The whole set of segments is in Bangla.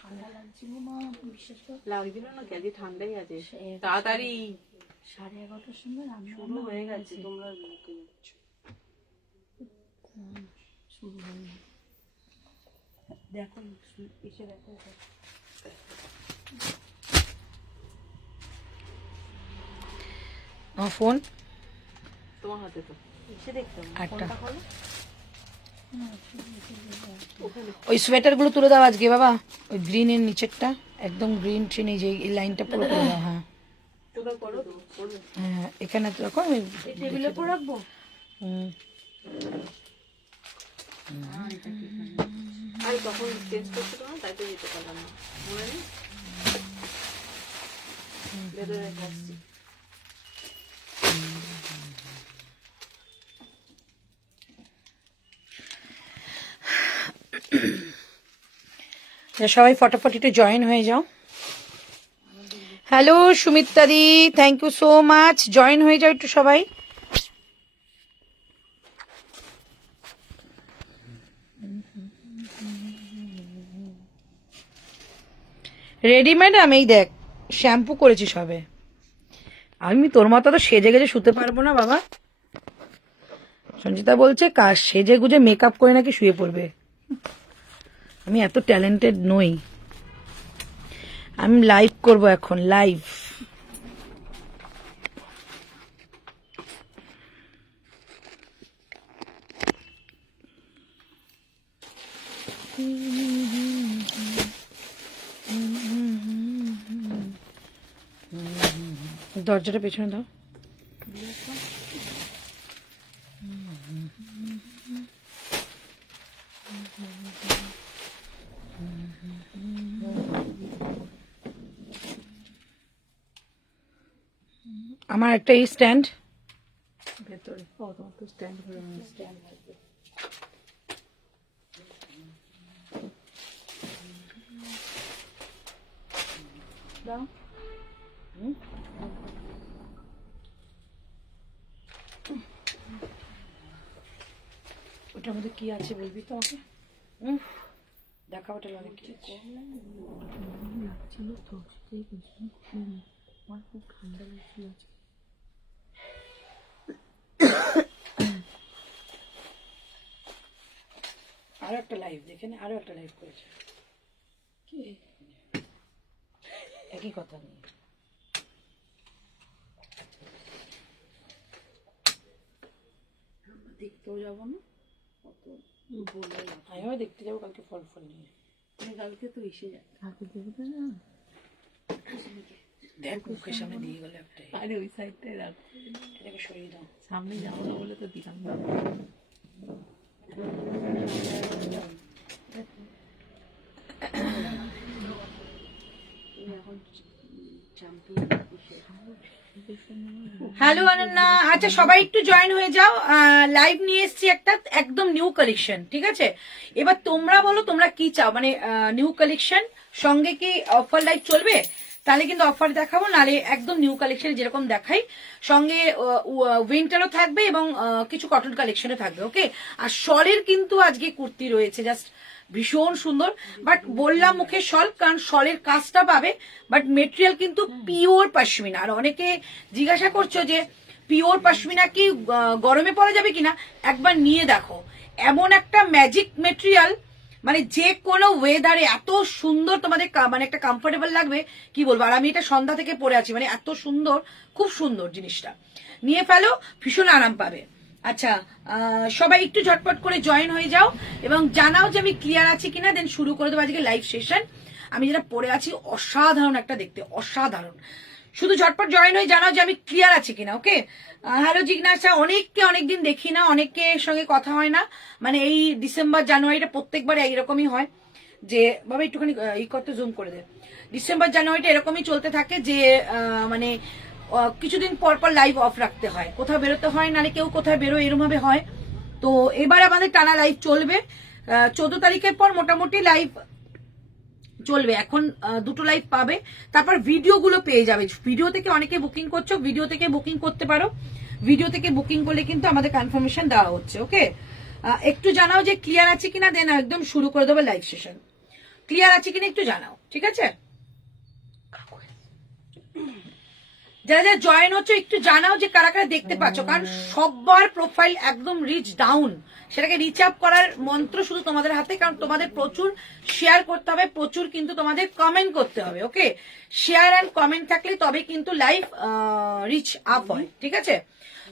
ঠান্ডা লাগছে গো মা, বিশ্বাস করো। লাগবে না, আজকে ঠান্ডাই আছে। তাড়াতাড়ি 11:30টার সময় রান্না শুরু হয়ে গেছে, তোমরা মুখে যাচ্ছ। শুরু হয়নি, দেখো এসে দেখো। আমার ফোন তোমার হাতে তো এসে দেখতাম একটা ফোনটা খোলো। ওই সোয়েটারগুলো তুলে দাও আজকে বাবা, ওই গ্রিনের নিচেরটা একদম গ্রিন ট্রিন, এই যে এই লাইনটা পুরো তুলে দাও। হ্যাঁ তোমরা করো তো, করবে। হ্যাঁ এখানে তো রাখো, আমি টেবিলে পর রাখবো। আর তখন চেঞ্জ করতে না, তাই তো যেতে পারলাম না, মনে নেই। ভেতরে রেখে আসছি। সবাই ফটাফট একটু জয়েন হয়ে যাও। হ্যালো সুমিত্রা দি, thank you so much, join হয়ে যাও একটু সবাই। রেডি ম্যাডাম, এই দেখ শ্যাম্পু করেছি সবে। আমি তোর মতো তো সেজে গেজে শুতে পারবো না বাবা। সঞ্চিতা বলছে কাজ সেজে গুজে মেকআপ করে নাকি শুয়ে পড়বে। আমি এত ট্যালেন্টেড নই। আমি লাইভ করব এখন, লাইভ। দরজাটা পেছনে দাও। আমার একটা এই স্ট্যান্ড ভেতরে তোমার তো স্ট্যান্ড করে স্ট্যান্ড থাকবে। দাও। ওটার মধ্যে কি আছে বলবি তো আমাকে? দেখা ওটা লাগে কি আছে। লাগছিল তো, সেটাই বলছিলাম। আমার খুব ঠান্ডা লাগছিল আজকে। আরো একটা লাইভ দেখে নে, আরো একটা লাইভ করেছে। কি একই কথা নেই। আমরা দেখতেও যাবো না, কত বলে আমিও দেখতে যাবো কালকে ফল ফল নিয়ে। কালকে তো এসে যায়, ঠাকুর দেবতা না। দেখ মুখের সামনে দিয়ে গেলে একটাই। আরে ওই সাইডটাই রাখো, এটাকে সরিয়ে দাও। সামনে যাবো না বলে তো দিলাম না। হ্যালো অনন্যা, আচ্ছা সবাই একটু জয়েন হয়ে যাও। লাইভ নিয়ে এসেছি একটা একদম নিউ কালেকশন, ঠিক আছে? এবার তোমরা বলো তোমরা কি চাও, মানে নিউ কালেকশন সঙ্গে কি অফার লাইভ চলবে? তাহলে কিন্তু অফার দেখাবো, নালে একদম নিউ কালেকশন যেরকম দেখাই, সঙ্গে উইন্টারও থাকবে এবং কিছু কটন কালেকশনও থাকবে, ওকে? আর শলের কিন্তু আজকে কুর্তি রয়েছে, জাস্ট ভীষণ সুন্দর। বাট বললাম মুখে শল, কারণ শলের কাজটা পাবে, বাট মেটেরিয়াল কিন্তু পিওর পশমিনা। আর অনেকে জিজ্ঞাসা করছো যে পিওর পশমিনা কি গরমে পরা যাবে কিনা, একবার নিয়ে দেখো। এমন একটা ম্যাজিক মেটেরিয়াল, মানে যে কোনো ওয়েদারে এত সুন্দর তোমাদের মানে একটা কমফোর্টেবল লাগবে কি বলবো। আর আমি এটা সন্ধ্যা থেকে পরে আছি, মানে এত সুন্দর, খুব সুন্দর জিনিসটা। নিয়ে ফেলো, ভীষণ আরাম পাবে। আচ্ছা সবাই একটু ঝটপট করে জয়েন হয়ে যাও এবং জানাও যে আমি ক্লিয়ার আছি কিনা, দেন শুরু করে দেবো আজকে লাইভ সেশন। আমি যেটা পরে আছি অসাধারণ একটা দেখতে, অসাধারণ। শুধু ঝটপট জয়েন হয়ে জানাও যে আমি ক্লিয়ার আছি কিনা, ওকে? হ্যালো জিজ্ঞাসা, অনেককে অনেকদিন দেখি না, অনেকের সঙ্গে কথা হয় না, মানে এই ডিসেম্বর জানুয়ারিটা প্রত্যেকবার এইরকমই হয় যে বাবা একটুখানি এই কত জুম করে দে। ডিসেম্বর জানুয়ারিটা এরকমই চলতে থাকে যে মানে কিছুদিন পর পর লাইভ অফ রাখতে হয়, কোথাও বেরোতে হয়, নাহলে কেউ কোথাও বেরোয়, এরকম ভাবে হয়। তো এবার আমাদের টানা লাইভ চলবে 14 তারিখের পর মোটামুটি লাইভ চলবে। এখন দুটো লাইভ পাবে, তারপর ভিডিও গুলো পেয়ে যাবে। ভিডিও থেকে অনেকে বুকিং করছো, ভিডিও থেকে বুকিং করতে পারো। ভিডিও থেকে বুকিং করলে কিন্তু আমাদের কনফার্মেশন দেওয়া হচ্ছে, ওকে? একটু জানাও যে ক্লিয়ার আছে কিনা, দেন একদম শুরু করে দেবো লাইভ সেশন। ক্লিয়ার আছে কিনা একটু জানাও, ঠিক আছে? যারা যারা জয়েন হচ্ছে একটু জানাও যে কারা কারা দেখতে পাচ্ছ, কারণ সবার প্রোফাইল একদম রিচ ডাউন, সেটাকে রিচ আপ করার মন্ত্র শুধু তোমাদের হাতে, কারণ তোমাদের প্রচুর শেয়ার করতে হবে, প্রচুর কিন্তু তোমাদের কমেন্ট করতে হবে। ওকে, শেয়ার অ্যান্ড কমেন্ট থাকলে তবে কিন্তু লাইভ রিচ আপ হয়, ঠিক আছে?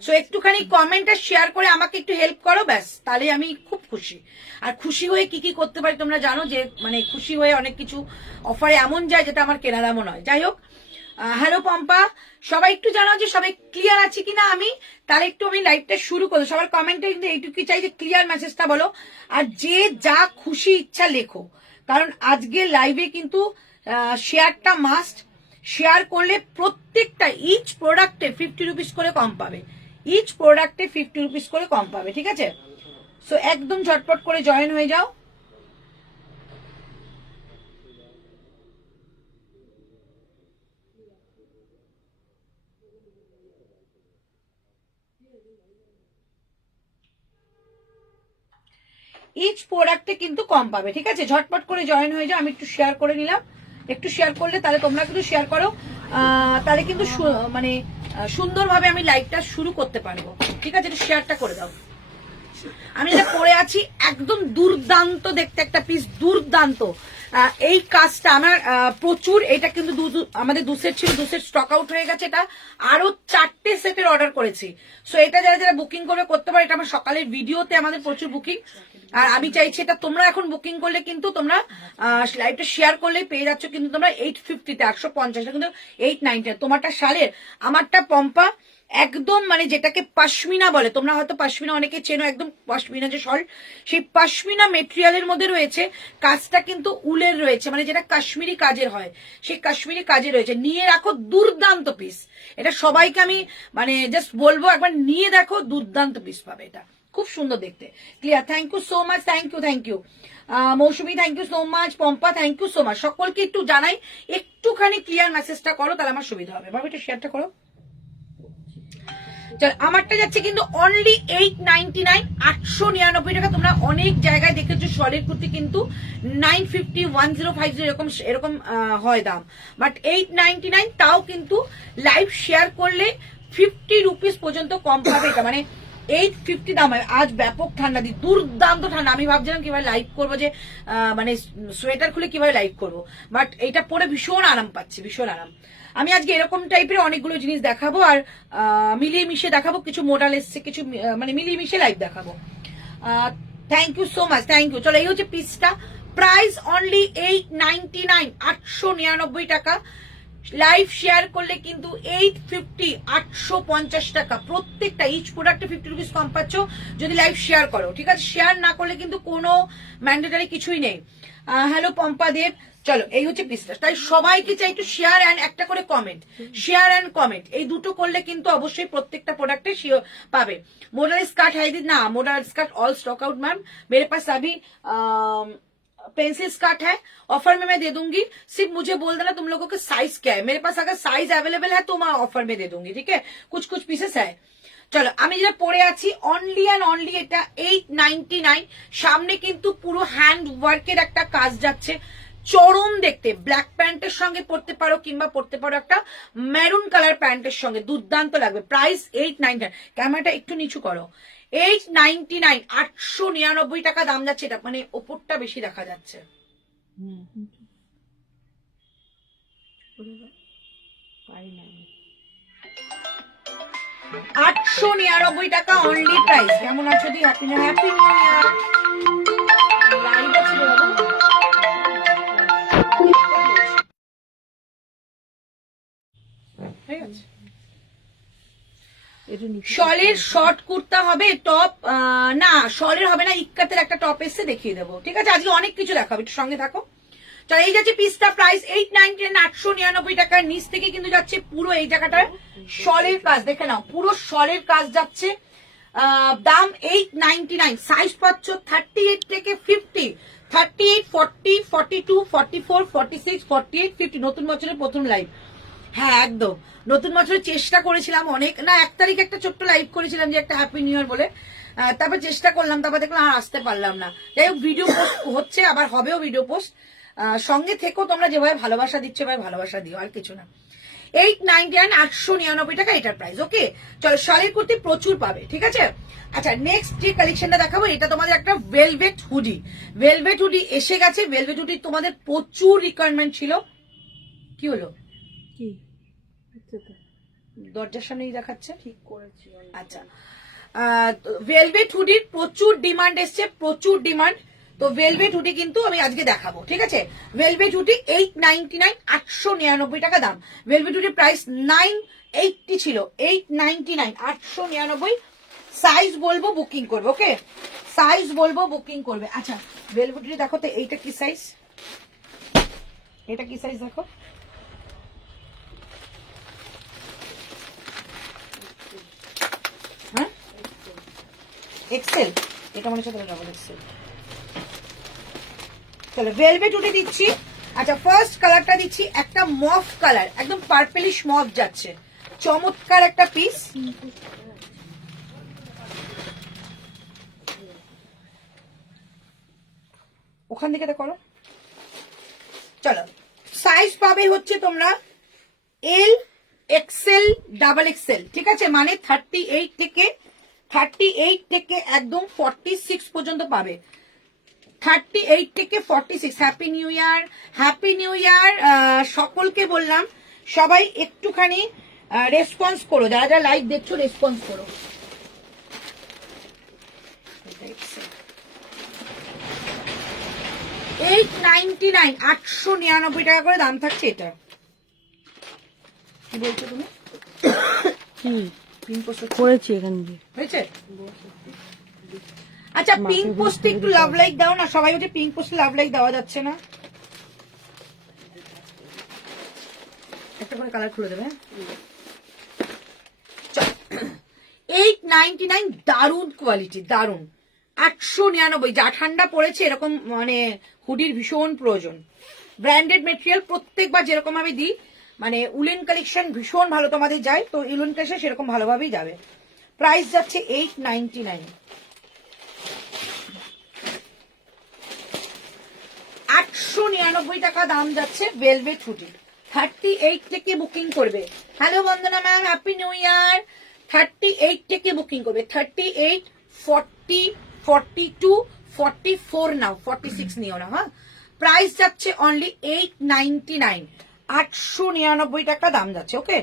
সো একটুখানি কমেন্ট আর শেয়ার করে আমাকে একটু হেল্প করো, ব্যাস, তাহলে আমি খুব খুশি। আর খুশি হয়ে কি কি করতে পারি তোমরা জানো, যে মানে খুশি হয়ে অনেক কিছু অফারে এমন যায় যেটা আমার কেনার এমন হয়। যাই হোক, হ্যালো পম্পা, সবাই একটু জানাও যে সবাই ক্লিয়ার আছে কিনা, আমি তাহলে একটু আমি লাইভটা শুরু করবো। সবার কমেন্টে কিন্তু এইটুকুই চাই যে ক্লিয়ার মেসেজটা বলো, আর যে যা খুশি ইচ্ছা লেখো, কারণ আজকে লাইভে কিন্তু শেয়ারটা মাস্ট। শেয়ার করলে প্রত্যেকটা ইচ প্রোডাক্টে 50 রুপিস করে কম পাবে, ইচ প্রোডাক্টে 50 রুপিস করে কম পাবে, ঠিক আছে? সো একদম ঝটপট করে জয়েন হয়ে যাও। ইচ প্রোডাক্টে কিন্তু কম পাবে, ঠিক আছে? ঝটপট করে জয়েন হয়ে যাও। আমি একটু শেয়ার করে নিলাম, একটু শেয়ার করলে তাহলে তোমরা কিন্তু শেয়ার করো, তাহলে কিন্তু মানে সুন্দরভাবে আমি লাইভটা শুরু করতে পারবো, ঠিক আছে? একটু শেয়ারটা করে দাও। আমি যেটা পরে আছি একদম দুর্দান্ত দেখতে একটা পিস, দুর্দান্ত। এই কাজটা আমার প্রচুর, এটা কিন্তু আমাদের 2 সেট ছিল, 2 সেট স্টক আউট হয়ে গেছে, এটা আরো 4টে সেটের অর্ডার করেছি। সো এটা যারা যারা বুকিং করবে করতে পারে, এটা আমার সকালের ভিডিওতে আমাদের প্রচুর বুকিং। আর আমি চাইছি এটা তোমরা এখন বুকিং করলে কিন্তু তোমরা লাইভটা শেয়ার করলেই পেয়ে যাচ্ছ কিন্তু তোমরা 850-তে, 850 কিন্তু 890। তোমারটা শালের, আমারটা পম্পা একদম মানে যেটাকে পশমিনা বলে, তোমরা হয়তো পশমিনা অনেকে চেনো, একদম পশমিনা যে শল, সেই পশমিনা মেটেরিয়ালের মধ্যে রয়েছে। কাজটা কিন্তু উলের রয়েছে, মানে যেটা কাশ্মীরি কাজের হয়, সেই কাশ্মীরি কাজে রয়েছে। নিয়ে রাখো, দুর্দান্ত পিস। এটা সবাইকে আমি মানে জাস্ট বলবো, একবার নিয়ে দেখো, দুর্দান্ত পিস পাবে, এটা খুব সুন্দর দেখতে। Clear, thank you so much, thank you Mousumi, thank you so much, Pampa thank you so much. সকলকে একটু জানাই, একটুখানি ক্লিয়ার মেসেজটা করো, তাহলে আমার সুবিধা হবে। ভাবে একটু শেয়ারটা করো। চল, আমারটা যাচ্ছে কিন্তু অনলি 899, 899 টাকা। তোমরা অনেক জায়গায় দেখেছো শলের কুর্তি কিন্তু 950, 1050 এরকম হয় দাম, বাট 899, তাও কিন্তু লাইভ শেয়ার করলে 50 রুপিস পর্যন্ত কম পাবে। এটা মানে 850 দাম। আজ ব্যাপক ঠান্ডা, দুর্দান্ত ঠান্ডা। আমি ভাবছিলাম কিভাবে লাইভ করবো, যে মানে সোয়েটার খুলে কিভাবে লাইভ করবো, বাট এটা পরে ভীষণ আরাম পাচ্ছি, ভীষণ আরাম। আমি আজকে এরকম টাইপের অনেকগুলো জিনিস দেখাবো, আর মিলিয়ে মিশিয়ে দেখাবো, কিছু মডেল এসছে, কিছু মানে মিলিয়ে মিশিয়ে লাইভ দেখাবো। Thank you so much, thank you. চলো, এই হচ্ছে পিসটা, প্রাইস অনলি 899, 899 টাকা। লাইভ শেয়ার করলে কিন্তু 850, 850 টাকা প্রত্যেকটা। ইচ প্রোডাক্টে 50 রুপিস কম পাচ্ছ যদি লাইভ শেয়ার করো, ঠিক আছে? শেয়ার না করলে কিন্তু কোনো ম্যান্ডেটারি কিছুই নেই। হ্যালো পম্পা দেব, চলো, এই হচ্ছে পিসটা। তাই সবাইকে চাই একটু শেয়ার অ্যান্ড একটা করে কমেন্ট, শেয়ার অ্যান্ড কমেন্ট, এই দুটো করলে কিন্তু অবশ্যই প্রত্যেকটা প্রোডাক্টে পাবে। मोडल स्कर्ट है ना, model skirt all stock out ma'am, मेरे पास अभी पेंसिल स्कर्ट है, ऑफर में मैं दे दूंगी। सिर्फ मुझे बोल देना तुम लोगों के साइज क्या है, मेरे पास अगर साइज अवेलेबल है तो मैं ऑफर में दे दूंगी, ठीक है? कुछ कुछ पीसेस है। চলো, আমি যেটা পরে আছি অনলি অ্যান্ড অনলি এটা 899। সামনে কিন্তু পুরো হ্যান্ড ওয়ার্কের একটা কাজ যাচ্ছে, চরম দেখতে। ব্ল্যাক প্যান্টের সঙ্গে পরতে পারো, কিংবা পরতে পারো একটা মেরুন কালার প্যান্টের সঙ্গে, দুর্দান্ত লাগবে। প্রাইস 899। ক্যামেরাটা একটু নিচু করো। 899, 899 টাকা দাম যাচ্ছে। এটা মানে ওপরটা বেশি দেখা যাচ্ছে। 899 টাকা অনলি প্রাইস। কেমন আছো দি? Happy new year. লাইভ আছে বাবু। শলের শর্ট কুর্তা হবে, টপ না শলের হবে না, ইক্কাতের একটা টপ এসে দেখিয়ে দেবো, ঠিক আছে? আজকে অনেক কিছু দেখাবো, একটু সঙ্গে থাকো। চলো, এই যাচ্ছে পিসটা, প্রাইস 899, 899 টাকার। নিচ থেকে কিন্তু যাচ্ছে পুরো এই জায়গাটার শলের কাজ, দেখে নাও, পুরো শলের কাজ যাচ্ছে। দাম 899। সাইজ পাচ্ছ 38 থেকে 50, 38, 40, 42, 44, 46, 48, 50। নতুন বছরের প্রথম লাইভ, হ্যাঁ একদম নতুন বছরের চেষ্টা করেছিলাম অনেক, না 1 তারিখ একটা ছোট্ট লাইভ করেছিলাম যে একটা হ্যাপি নিউ ইয়ার বলে, তারপর চেষ্টা করলাম, তারপর দেখলাম আর আসতে পারলাম না। যাই হোক, ভিডিও পোস্ট হচ্ছে, আবার হবেও ভিডিও পোস্ট। সঙ্গে থেকেও তোমরা যেভাবে ভালোবাসা দিচ্ছ এভাবে ভালোবাসা দিও, আর কিছু না। 899 899 টাকা এটার প্রাইস। ওকে, চলো শাড়ির কুর্তি প্রচুর পাবে, ঠিক আছে। আচ্ছা, নেক্সট যে কালেকশনটা দেখাবো এটা তোমাদের একটা ভেলভেট হুডি। ভেলভেট হুডি এসে গেছে। ভেলভেট হুডি তোমাদের প্রচুর রিকোয়ারমেন্ট ছিল। কি হলো? কি আচ্ছা তো দরজার সামনেই দেখাচ্ছে। ঠিক করেছি অনেক। আচ্ছা, ভেলভেট হুডির প্রচুর ডিমান্ড এসছে, প্রচুর ডিমান্ড। তো ভেলভেট হুডি কিন্তু আমি আজকে দেখাবো, ঠিক আছে। ভেলভেট হুডি 899 899 টাকা দাম। ভেলভেট হুডির প্রাইস 980 ছিল, 899 899। সাইজ বলবো বুকিং করবে, ওকে, সাইজ বলবো বুকিং করবে। আচ্ছা, ভেলভেট হুডি দেখো তো, এইটা কি সাইজ, এটা কি সাইজ দেখো। হ্যাঁ, এক্সেল, এটা মনে হচ্ছে ডাবল এক্সেল। চলো ভেলভেট উঠে দিচ্ছি। আচ্ছা, ফার্স্ট কালারটা দিচ্ছি একটা মফ কালার, একদম পার্পলিশ মফ যাচ্ছে, চমৎকার একটা পিস। ওখান থেকে করো। চলো, সাইজ পাবে হচ্ছে তোমরা এল, এক্সেল, ডাবল এক্সেল, ঠিক আছে। মানে 38 থেকে একদম 46 পর্যন্ত পাবে। 38 থেকে 46। হ্যাপি নিউ ইয়ার, হ্যাপি নিউ ইয়ার সকলকে বললাম। সবাই একটুখানি রেসপন্স করো, যারা যারা লাইভ দেখছো রেসপন্স করো। 899 899 টাকা করে দাম থাকছে এটা। কি বলছো তুমি? পিঙ্ক পোস্ট করেছি এখান দিয়ে হয়েছে। আচ্ছা, পিঙ্ক পোস্টে একটু লাভ লাইক দাও না, সবাই হচ্ছে পিঙ্ক পোস্টে লাভ লাইক দেওয়া যাচ্ছে না। একটা করে কালার খুলে দেবে। 899, দারুণ কোয়ালিটি, দারুণ। 899, যা ঠান্ডা পড়েছে এরকম মানে হুডির ভীষণ প্রয়োজন। ব্র্যান্ডেড মেটেরিয়াল প্রত্যেকবার যেরকম ভাবে দিই, মানে উলেন কালেকশন ভীষণ ভালো তোমাদের যায়, তো উলেন কালেকশন সেরকম ভালোভাবেই যাবে। প্রাইস যাচ্ছে 899। 899 টাকা দাম যাচ্ছে ভেলভেট হুডি। 38 থেকে বুকিং করবে। হ্যালো বন্দনা ম্যাম, হ্যাপি নিউ ইয়ার। 38 থেকে বুকিং করবে। 38, 40, 42, 44 নাও, 46 নিও না। হ্যাঁ, প্রাইস যাচ্ছে অনলি 899, 899 টাকা দাম যাচ্ছে। ওকে,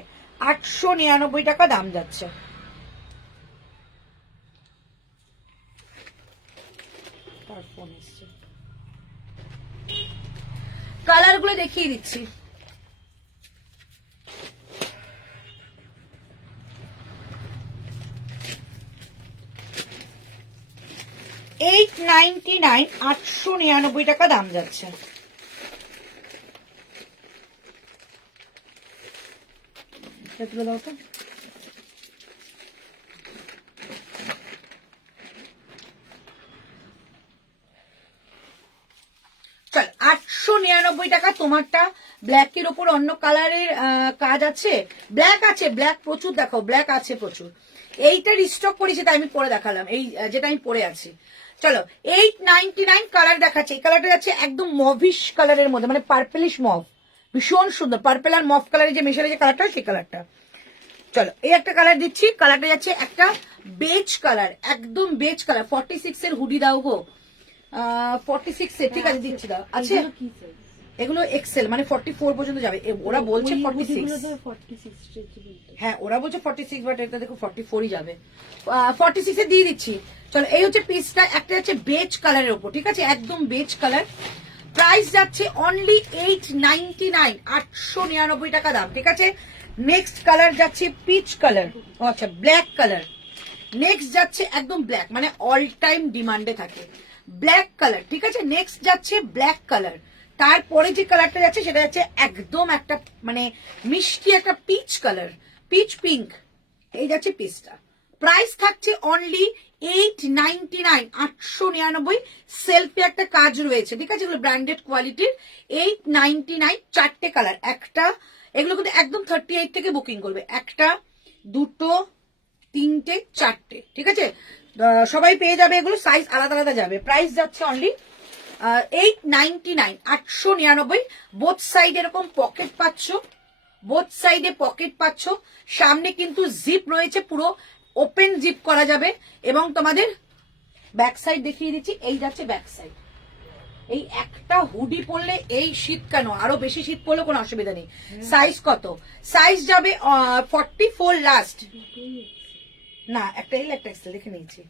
899 টাকা দাম যাচ্ছে। তার ফোন এসছে, কালার গুলো দেখিয়ে দিচ্ছি। $899, 899 টাকা দাম যাচ্ছে। তুলে দাও তো। চল, 899 টাকা তোমারটা। ব্ল্যাকের ওপর অন্য কালারের কাজ আছে, ব্ল্যাক আছে, ব্ল্যাক প্রচুর দেখো, ব্ল্যাক আছে প্রচুর। এইটা রিস্টক করেছি তাই আমি পরে দেখালাম, এই যেটা আমি পরে আছি। চলো, 899 কালার দেখাচ্ছে। এই কালারটা যাচ্ছে একদম মভিশ কালারের মধ্যে, মানে পার্পলিশ মভ, ভীষণ সুন্দর। পার্পল আর মভ কালারের যে মেশালে যে কালারটা, সেই কালারটা। চলো, এই একটা কালার দিচ্ছি। কালারটা যাচ্ছে একটা বেজ কালার, একদম বেজ কালার। 46 এর হুডি দাও গো, 46 এর, ঠিক আছে দিচ্ছি, দাও আছে। এগুলো এক্সেল, মানে 44 পর্যন্ত যাবে। ওরা বলছে 46, হ্যাঁ ওরা বলছে 46, বাট এটা দেখো 44ই যাবে। 46 এ দিয়ে দিচ্ছি। চলো, এই হচ্ছে পিসটা। একটা হচ্ছে বেজ কালারের উপর, ঠিক আছে, একদম বেজ কালার। প্রাইস যাচ্ছে অনলি 899, 899 টাকা দাম, ঠিক আছে। নেক্সট কালার যাচ্ছে পিচ কালার, আচ্ছা ব্ল্যাক কালার। নেক্সট যাচ্ছে একদম ব্ল্যাক, মানে অল টাইম ডিমান্ডে থাকে ব্ল্যাক কালার, ঠিক আছে। নেক্সট যাচ্ছে ব্ল্যাক কালার। তারপরে যে কালারটা যাচ্ছে সেটা যাচ্ছে একদম একটা মানে মিষ্টি একটা পিচ কালার, পিচ পিঙ্ক। এই যাচ্ছে পিসটা। প্রাইস থাকছে অনলি 899, 899। সেলফে একটা কাজ রয়েছে, ঠিক আছে, এগুলো ব্র্যান্ডেড কোয়ালিটির। 899, চারটে কালার। একটা, এগুলো কিন্তু একদম 38 থেকে বুকিং করবে। একটা, দুটো, তিনটে, চারটে, ঠিক আছে। সবাই পেয়ে যাবে, এগুলো সাইজ আলাদা আলাদা যাবে। প্রাইস যাচ্ছে অনলি 899 899 বোথ সাইড এরকম পকেট পাচ্ছ, বোথ সাইডে পকেট পাচ্ছ, সামনে কিন্তু জিপ রয়েছে, পুরো ওপেন জিপ করা যাবে এবং তোমাদের ব্যাক সাইড দেখিয়ে দিচ্ছি, এই যাচ্ছে ব্যাক সাইড। এই একটা হুডি পরলে এই শীত কেন, আরো বেশি শীত পরলে কোনো অসুবিধা নেই। সাইজ কত? সাইজ যাবে 44 লাস্ট, না একটা এল একটা এক্সেল দেখে নিয়েছি।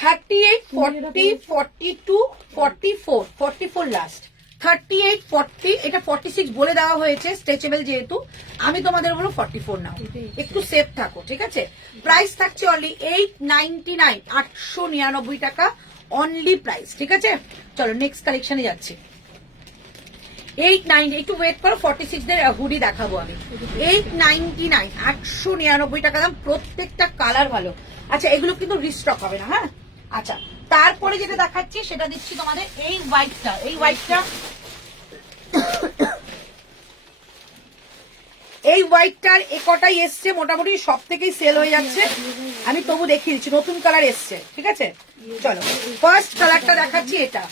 38 40 42 44 44 লাস্ট, 38 40, এটা 46 বলে দেওয়া হয়েছে স্ট্রেচেবল যেহেতু, আমি তোমাদের বলবো 44 নাও, একটু সেফ থাকো, ঠিক আছে। প্রাইস থাকছে অনলি 899 899 টাকা অনলি প্রাইস, ঠিক আছে। চলো নেক্সট কালেকশনে যাচ্ছি। 890, একটু ওয়েট করো, 46 দের হুডি দেখাবো আমি। 899 899 টাকা দাম, প্রত্যেকটা কালার ভালো। আচ্ছা এগুলো কিন্তু রিস্টক হবে না, হ্যাঁ। আচ্ছা তারপরে যেটা দেখাচ্ছি সেটা দিচ্ছি তোমাদের এই হোয়াইটটা, এই হোয়াইটটা, এই হোয়াইটটার একটাই এসছে, মোটামুটি সব থেকেই সেল হয়ে যাচ্ছে, আমি তবু দেখিয়ে দিচ্ছি, নতুন কালার এসছে, ঠিক আছে। চলো ফার্স্ট কালারটা দেখাচ্ছি, এটা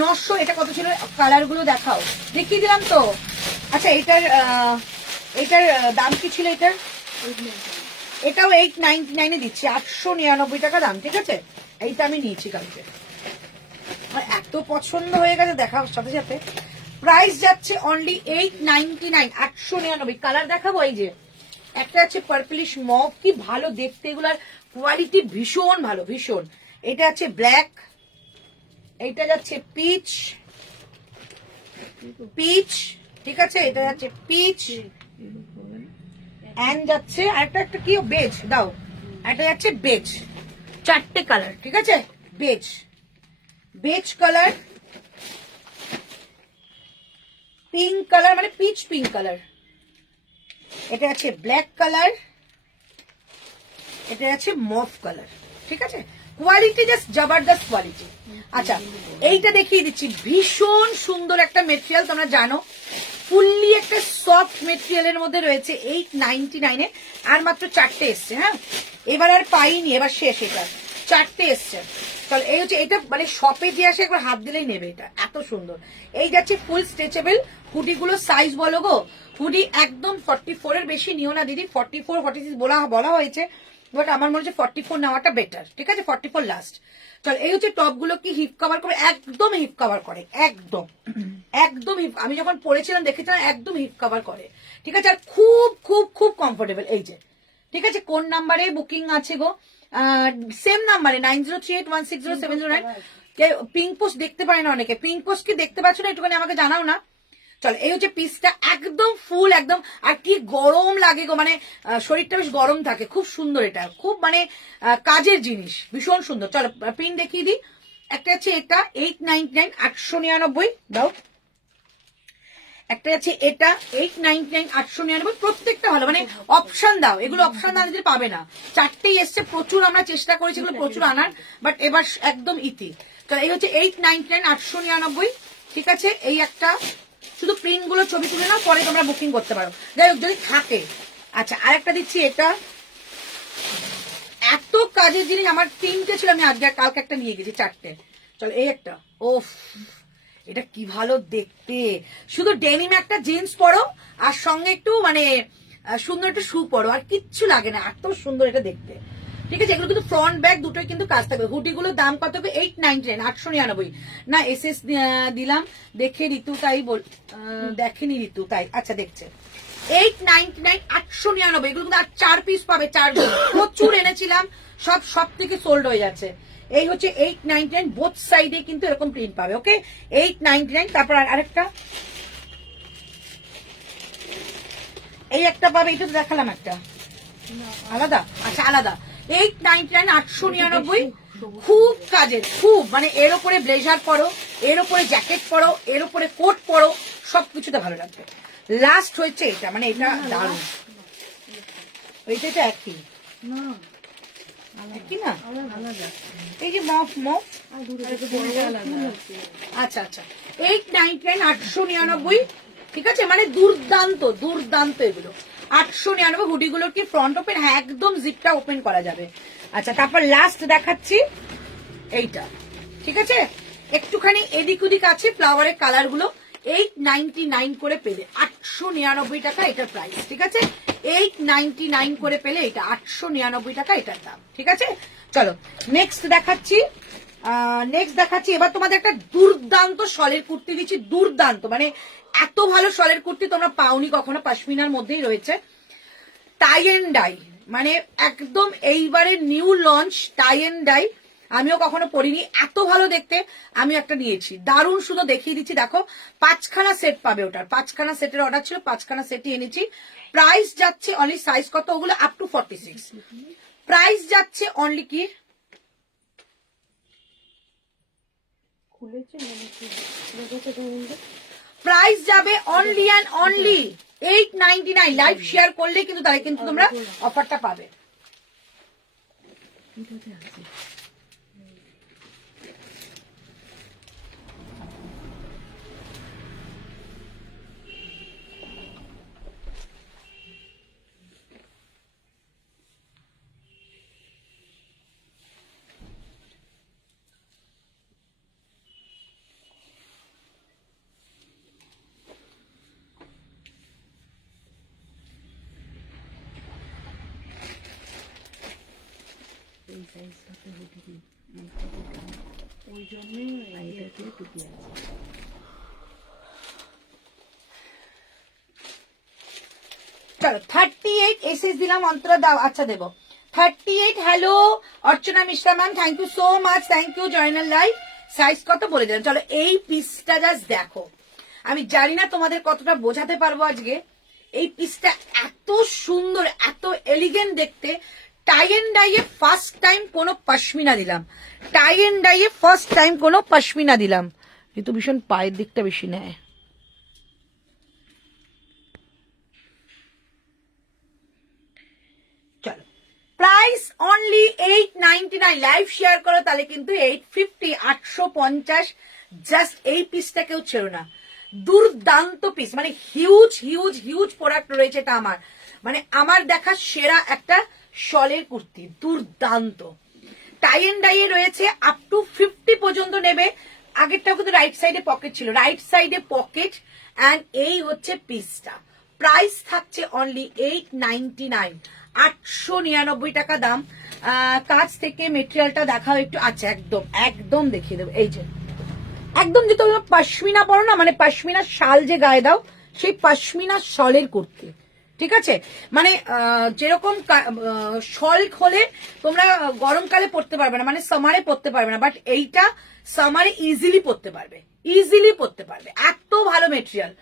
900, এটা কত ছিল, কালার গুলো দেখাও, দেখিয়ে দিলাম তো। আচ্ছা এটার এটার দাম কি ছিল এটার? এটাও 899 এ দিচ্ছি, 899 টাকা দাম, ঠিক আছে। এইটা আমি নিয়েছি কালকে, আমার এত পছন্দ হয়ে গেছে দেখার সাথে সাথে। প্রাইস যাচ্ছে অনলি 899 899। কালার দেখাবো, এই যে একটা আছে পার্পলিশ মভ, কি ভালো দেখতে, এগুলার কোয়ালিটি ভীষণ ভালো, ভীষণ। এটা আছে ব্ল্যাক, এইটা যাচ্ছে পিচ, পিচ, ঠিক আছে, এটা যাচ্ছে পিচ এন্ড যাচ্ছে আরেকটা, একটা কি বেজ দাও, এটা যাচ্ছে বেজ, চারটে কালার, ঠিক আছে। Beige, beige colour, pink colour মানে পিচ পিঙ্ক কালার, এটা আছে ব্ল্যাক কালার, এটা আছে মভ কালার, ঠিক আছে। কোয়ালিটি জাস্ট জবরদস্ত কোয়ালিটি। আচ্ছা এইটা দেখিয়ে দিচ্ছি, ভীষণ সুন্দর একটা মেটেরিয়াল, তোমরা জানো ফুললি একটা সফট মেটেরিয়ালের মধ্যে রয়েছে। 899 এ আর মাত্র 4টে এসছে, হ্যাঁ এবার আর পাইনি, এবার শেষ, এটা 4টে এসছে। চল এই হচ্ছে, এটা মানে শপে যে আসে একবার হাত দিলেই নেবে, এটা এত সুন্দর। এই যাচ্ছে ফুল স্ট্রেচেবল হুডি গুলো, সাইজ বলো গো, হুডি একদম 44 এর বেশি নিও না দিদি, 44 46 বলা হয়েছে, বাট আমার মনে হচ্ছে 44 নেওয়াটা বেটার, ঠিক আছে, 44 লাস্ট। চল এই হচ্ছে টপ গুলো, কি হিপ কভার করে, একদম হিপ কভার করে, একদম একদম হিপ, আমি যখন পরেছিলাম দেখেছিলাম একদম হিপ কভার করে, ঠিক আছে। আর খুব খুব খুব কমফোর্টেবল, এই যে, ঠিক আছে। কোন নাম্বারে বুকিং আছে গো? সেম নাম্বারে 9038160709। পিঙ্ক পোস্ট দেখতে পারে না অনেকে, পিঙ্ক পোস্ট কি দেখতে পাচ্ছ না, একটুখানি আমাকে জানাও না। চলো এই হচ্ছে পিসটা, একদম ফুল একদম, আর কি গরম লাগে গো, মানে শরীরটা বেশ গরম থাকে, খুব সুন্দর, এটা খুব মানে কাজের জিনিস, ভীষণ সুন্দর। চলো পিন দেখিয়ে দিই, একটা আছে এটা 899 899 দাও, একটা আছে এটা 899 899, প্রত্যেকটা ভালো, মানে অপশন দাও, এগুলো অপশন না দিতে পাবে না। 4টেই এসছে, প্রচুর আমরা চেষ্টা করেছি এগুলো প্রচুর আনার, বাট এবার একদম ইতি। চলো এই হচ্ছে 899 899, ঠিক আছে। এই একটা, শুধু প্রিন্ট গুলো ছবি তুলে নাও, পরে তোমরা বুকিং করতে পারো, যাই হোক যদি থাকে। আচ্ছা আরেকটা দিচ্ছি, এটা এত কাজের জিনিস, আমার 3টে ছিল, আমি আজকে কালকে একটা নিয়ে গেছি, 4টে। চলো এই একটা, ওফ এটা কি ভালো দেখতে, শুধু ডেনিম একটা জিন্স পরো আর সঙ্গে একটু মানে সুন্দর একটা শু পরো, আর কিচ্ছু লাগে না, এত সুন্দর এটা দেখতে, ঠিক আছে। এগুলো কিন্তু ফ্রন্ট ব্যাক দুটোই কিন্তু কাজ থাকবে। হুডি গুলোর দাম কত হবে? 899 899 না, এসএস দিলাম, দেখে ঋতু তাই দেখেনি ঋতু তাই, আচ্ছা দেখছে। 899 899, এগুলো কিন্তু আর 4 পিস পাবে, 4 প্রচুর এনেছিলাম, সব থেকে সোল্ড হয়ে যাচ্ছে। এই হচ্ছে 899, বোথ সাইডে কিন্তু এরকম প্রিন্ট পাবে, ওকে 899। তারপর আরেকটা, এই একটা পাবে, এটা তো দেখালাম একটা আলাদা, আচ্ছা আলাদা 899 899, খুব কাজের, খুব মানে এর উপরে ব্লেজার পরো, এর উপরে জ্যাকেট পরো, এর উপরে কোট পরো, সবকিছুতে ভালো লাগবে। লাস্ট হচ্ছে এটা, মানে এটা দারুণ, এইটা একই না, একই না, এই যে মফ আচ্ছা আচ্ছা 899 899, ঠিক আছে, মানে দুর্দান্ত দুর্দান্ত এগুলো 899। হুডি গুলোর কি ফ্রন্ট ওপেন? হ্যাঁ একদম জিপটা ওপেন করা যাবে। আচ্ছা তারপর লাস্ট দেখাচ্ছি এইটা, ঠিক আছে। একটুখানি এদিক ওদিক আছে ফ্লাওয়ারের কালার গুলো। 899 করে পেলে, 899 টাকা এটার প্রাইস, ঠিক আছে? 899 করে পেলে এটা 899 টাকা এটার দাম, ঠিক আছে? চলো নেক্সট দেখাচ্ছি। এবার তোমাদের একটা দুর্দান্ত শলের কুর্তি দিচ্ছি, দুর্দান্ত, মানে এত ভালো শলের কুর্তি তোমরা পাওনি কখনো, পশমিনার মধ্যেই রয়েছে, টাই এন্ড ডাই, মানে একদম এইবারে new launch tie and die. আমিও কখনো পরিনি, এত ভালো দেখতে। আমি একটা নিয়েছি, দারুণ, শুধু দেখিয়ে দিচ্ছি, দেখো 5খানা সেট পাবে, ওটার 5খানা সেটের অর্ডার ছিল, 5খানা সেটই এনেছি। প্রাইস যাচ্ছে অনলি, সাইজ কত ওগুলো, আপ টু 46। প্রাইস যাচ্ছে অনলি কি প্রাইস যাবে only and only 899। Live share করলে কিন্তু তাহলে কিন্তু তোমরা অফারটা পাবে। এই সাইজটাতে হতে দিই, ওই জন্যই এটাতে টুপি আছে। চলো 38 এসএস দিলাম, অন্তরা দাও, আচ্ছা দেবো 38। Hello Archana Mishra ma'am, thank you so much, thank you Joynal live. Size কত বলে দিলাম। চলো এই পিসটা জাস্ট দেখো, আমি জানি না তোমাদের কতটা বোঝাতে পারবো আজকে। এই পিসটা এত সুন্দর, এত এলিগেন্ট দেখতে। টাই এন্ড ডাইয়ে ফার্স্ট টাইম কোনো পশমিনা দিলাম, টাই এন্ড ডাইয়ে ফার্স্ট টাইম কোনো পশমিনা দিলাম। কিন্তু ভীষণ পায়ের দিকটা বেশি নেয়। চলো প্রাইস অনলি 899। লাইভ শেয়ার করো তাহলে কিন্তু 850, 850। জাস্ট এই পিসটা কেউ ছেড়ো না, দুর্দান্ত পিস, মানে হিউজ হিউজ হিউজ প্রোডাক্ট রয়েছে। এটা আমার, মানে আমার দেখা সেরা একটা শলের কুর্তি, দুর্দান্ত। টাই এন্ড ডাইয়ে রয়েছে, আপ টু 50 পর্যন্ত নেবে। আগেরটাও কিন্তু রাইট সাইডে পকেট ছিল, রাইট সাইডে পকেট, অ্যান্ড এই হচ্ছে পিসটা। প্রাইস থাকছে অনলি 899, 899 টাকা দাম। কাছ থেকে মেটেরিয়ালটা দেখাও একটু। আচ্ছা একদম একদম দেখিয়ে দেবো, এই যে একদম, যে তোমরা পশমিনা পরো না, মানে পশমিনা শাল যে গায়ে দাও, সেই পশমিনা শলের কুর্তি, ঠিক আছে? মানে যেরকম শল হলে তোমরা গরমকালে পরতে পারবে না, মানে সামারে পরতে পারবে না, বাট এইটা সামারে ইজিলি পরতে পারবে, ইজিলি পরতে পারবে, এত ভালো মেটেরিয়াল।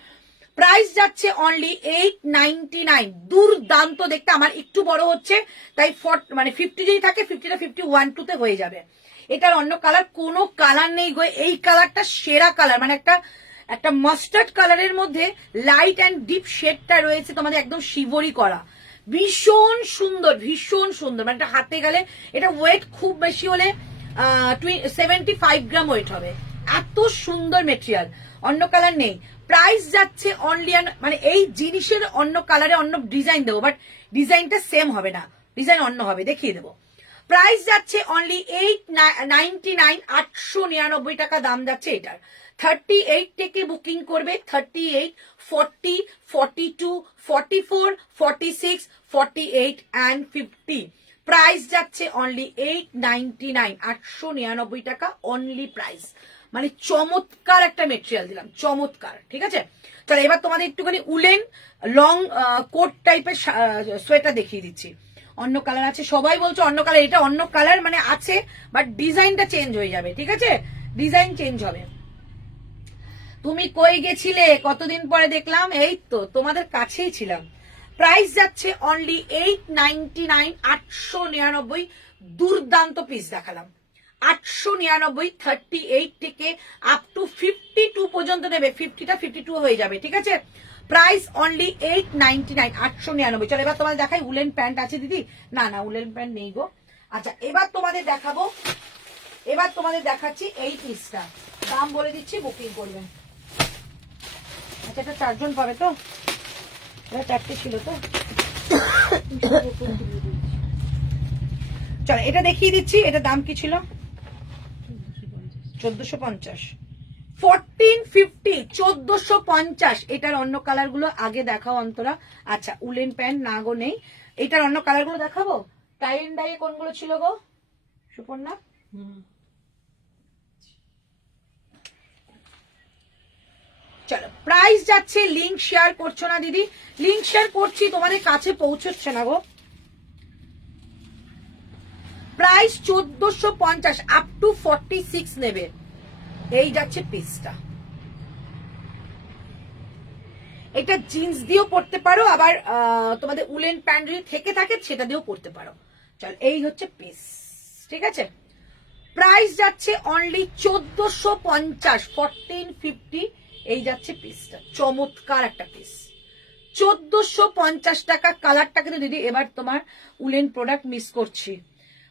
প্রাইস যাচ্ছে অনলি 899। দুর্দান্ত দেখতে। আমার একটু বড় হচ্ছে, তাই মানে 50 যদি থাকে 50টা 51 2 তে হয়ে যাবে। এটার অন্য কালার কোনো কালার নেই গো, এই কালারটা সেরা কালার, মানে একটা মাস্টার্ড কালারের মধ্যে লাইট অ্যান্ড ডিপ শেডটা রয়েছে তোমাদের, একদম শিবরি করা, ভীষণ সুন্দর, ভীষণ সুন্দর। মানে এটা হাতে গেলে, এটা ওয়েট খুব বেশি হলে 75 গ্রাম ওয়েট হবে, এত সুন্দর মেটেরিয়াল। অন্য কালার নেই। প্রাইস যাচ্ছে অনলি, মানে এই জিনিসের অন্য কালারে অন্য ডিজাইন দেবো, বাট ডিজাইনটা সেম হবে না, ডিজাইন অন্য হবে, দেখিয়ে দেবো। প্রাইস যাচ্ছে অনলি 899, 899 টাকা দাম যাচ্ছে এটার। 38 থেকে বুকিং করবে, 38, 40, 42, 44, 46, 48 and 50। প্রাইস যাচ্ছে অনলি 899, 899 টাকা অনলি প্রাইস। মানে চমৎকার একটা মেটেরিয়াল দিলাম, চমৎকার, ঠিক আছে? তাহলে এবার তোমাদের একটুখানি উলেন লং কোট টাইপের সোয়েটার দেখিয়ে দিচ্ছি। অন্য কালার আছে, সবাই বলছো অন্য কালার, এটা অন্য কালার মানে আছে, বাট ডিজাইনটা চেঞ্জ হয়ে যাবে, ঠিক আছে? ডিজাইন চেঞ্জ হবে। তুমি কই গেছিলে, কতদিন পরে দেখলাম? এই তো তোমাদের কাছেই ছিলাম। প্রাইস যাচ্ছে অনলি 899, 899। দুর্দান্ত পিস দেখালাম, 899। 38 থেকে আপ টু 52 পর্যন্ত নেবে, 50টা 52 হয়ে যাবে, ঠিক আছে? Price only 899, 899। চলো এবার তোমাদের দেখাই, উলেন প্যান্ট আছে দিদি? না না, উলেন প্যান্ট নেই গো। আচ্ছা এবার তোমাদের দেখাবো, এবার তোমাদের দেখাচ্ছি এই পিসটা, দাম বলে দিচ্ছি, বুকিং করবেন। আচ্ছা এটা 4 জন পাবে তো? এটা 4টে ছিল তো? চলো এটা দেখিয়ে দিচ্ছি, এটা দাম কি ছিল? 1450 1450 1450। এটার অন্য কালার গুলো আগে দেখাও অন্তরা। আচ্ছা উলেন প্যান্ট না গো নেই, এটার অন্য কালার গুলো দেখাবো। টাই এন্ড ডাই কোনগুলো ছিল গো সুপর্ণা? চলো প্রাইস যাচ্ছে, লিংক শেয়ার করছো না দিদি? লিংক শেয়ার করছি, তোমাদের কাছে পৌঁছচ্ছে না গো। প্রাইস 1450 আপ টু 46 নেবে। এই যাচ্ছে পিসটা। এটা জিন্স দিয়েও পরতে পারো, আবার তোমাদের উলেন প্যান্ট যদি থেকে থাকে সেটা দিয়েও পরতে পারো। চল এই হচ্ছে পিস, ঠিক আছে। প্রাইস যাচ্ছে অনলি 1450 1450। এই যাচ্ছে পিসটা, চমৎকার একটা পিস, 1450 টাকা। কালারটা কিন্তু দিদি এবার তোমার উলেন প্রোডাক্ট মিস করছি।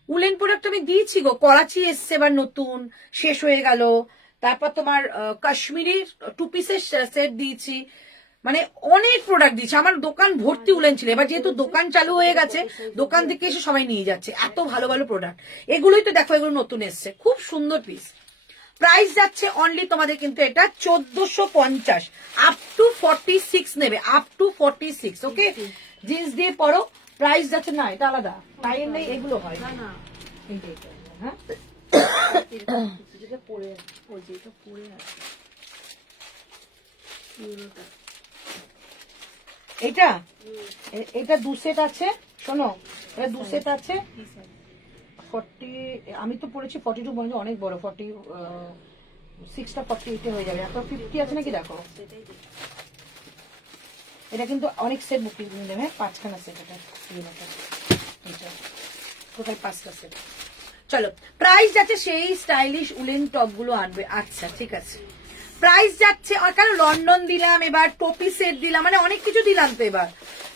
উলেন প্রোডাক্ট আমি দিয়েছি গো, করাচি এসছে এবার নতুন, শেষ হয়ে গেল। তারপর তোমার কাশ্মীরি 2 পিসের সেট দিয়েছি, মানে অনেক প্রোডাক্ট দিয়েছি। আমার দোকান ভর্তি উলেন ছিল, এবার যেহেতু দোকান চালু হয়ে গেছে দোকান থেকে এসে সবাই নিয়ে যাচ্ছে, এত ভালো ভালো প্রোডাক্ট। এগুলোই তো দেখো, এগুলো নতুন এসছে, খুব সুন্দর পিস। প্রাইস যাচ্ছে অনলি তোমাদের কিন্তু এটা 1450 আপ টু 46 নেবে, আপ টু 46। ওকে জিন্স দিয়ে পরো। প্রাইস যাচ্ছে না, এটা আলাদা, তাই নেই এগুলো হয় না না হ্যাঁ যেটা পরে ওই যেটা পরে আছে এটা এটা 2 সেট আছে, শোনো এটা 2 সেট আছে। 40 আমি তো পড়েছি 42 পর্যন্ত, অনেক বড় 46টা 48 হয়ে যাবে। এখন 50 আছে নাকি দেখো। এটা কিন্তু অনেক সেট বুকিং করে দেবে, 5খানা সেট। এটা টোটাল 5টা সেট। চলো প্রাইস যাচ্ছে, সেই স্টাইলিশ উলেন টপ গুলো আনবে। আচ্ছা ঠিক আছে, প্রাইস যাচ্ছে কারণ লন্ডন দিলাম, এবার টপি সেট দিলাম, মানে অনেক কিছু দিলাম তো এবার।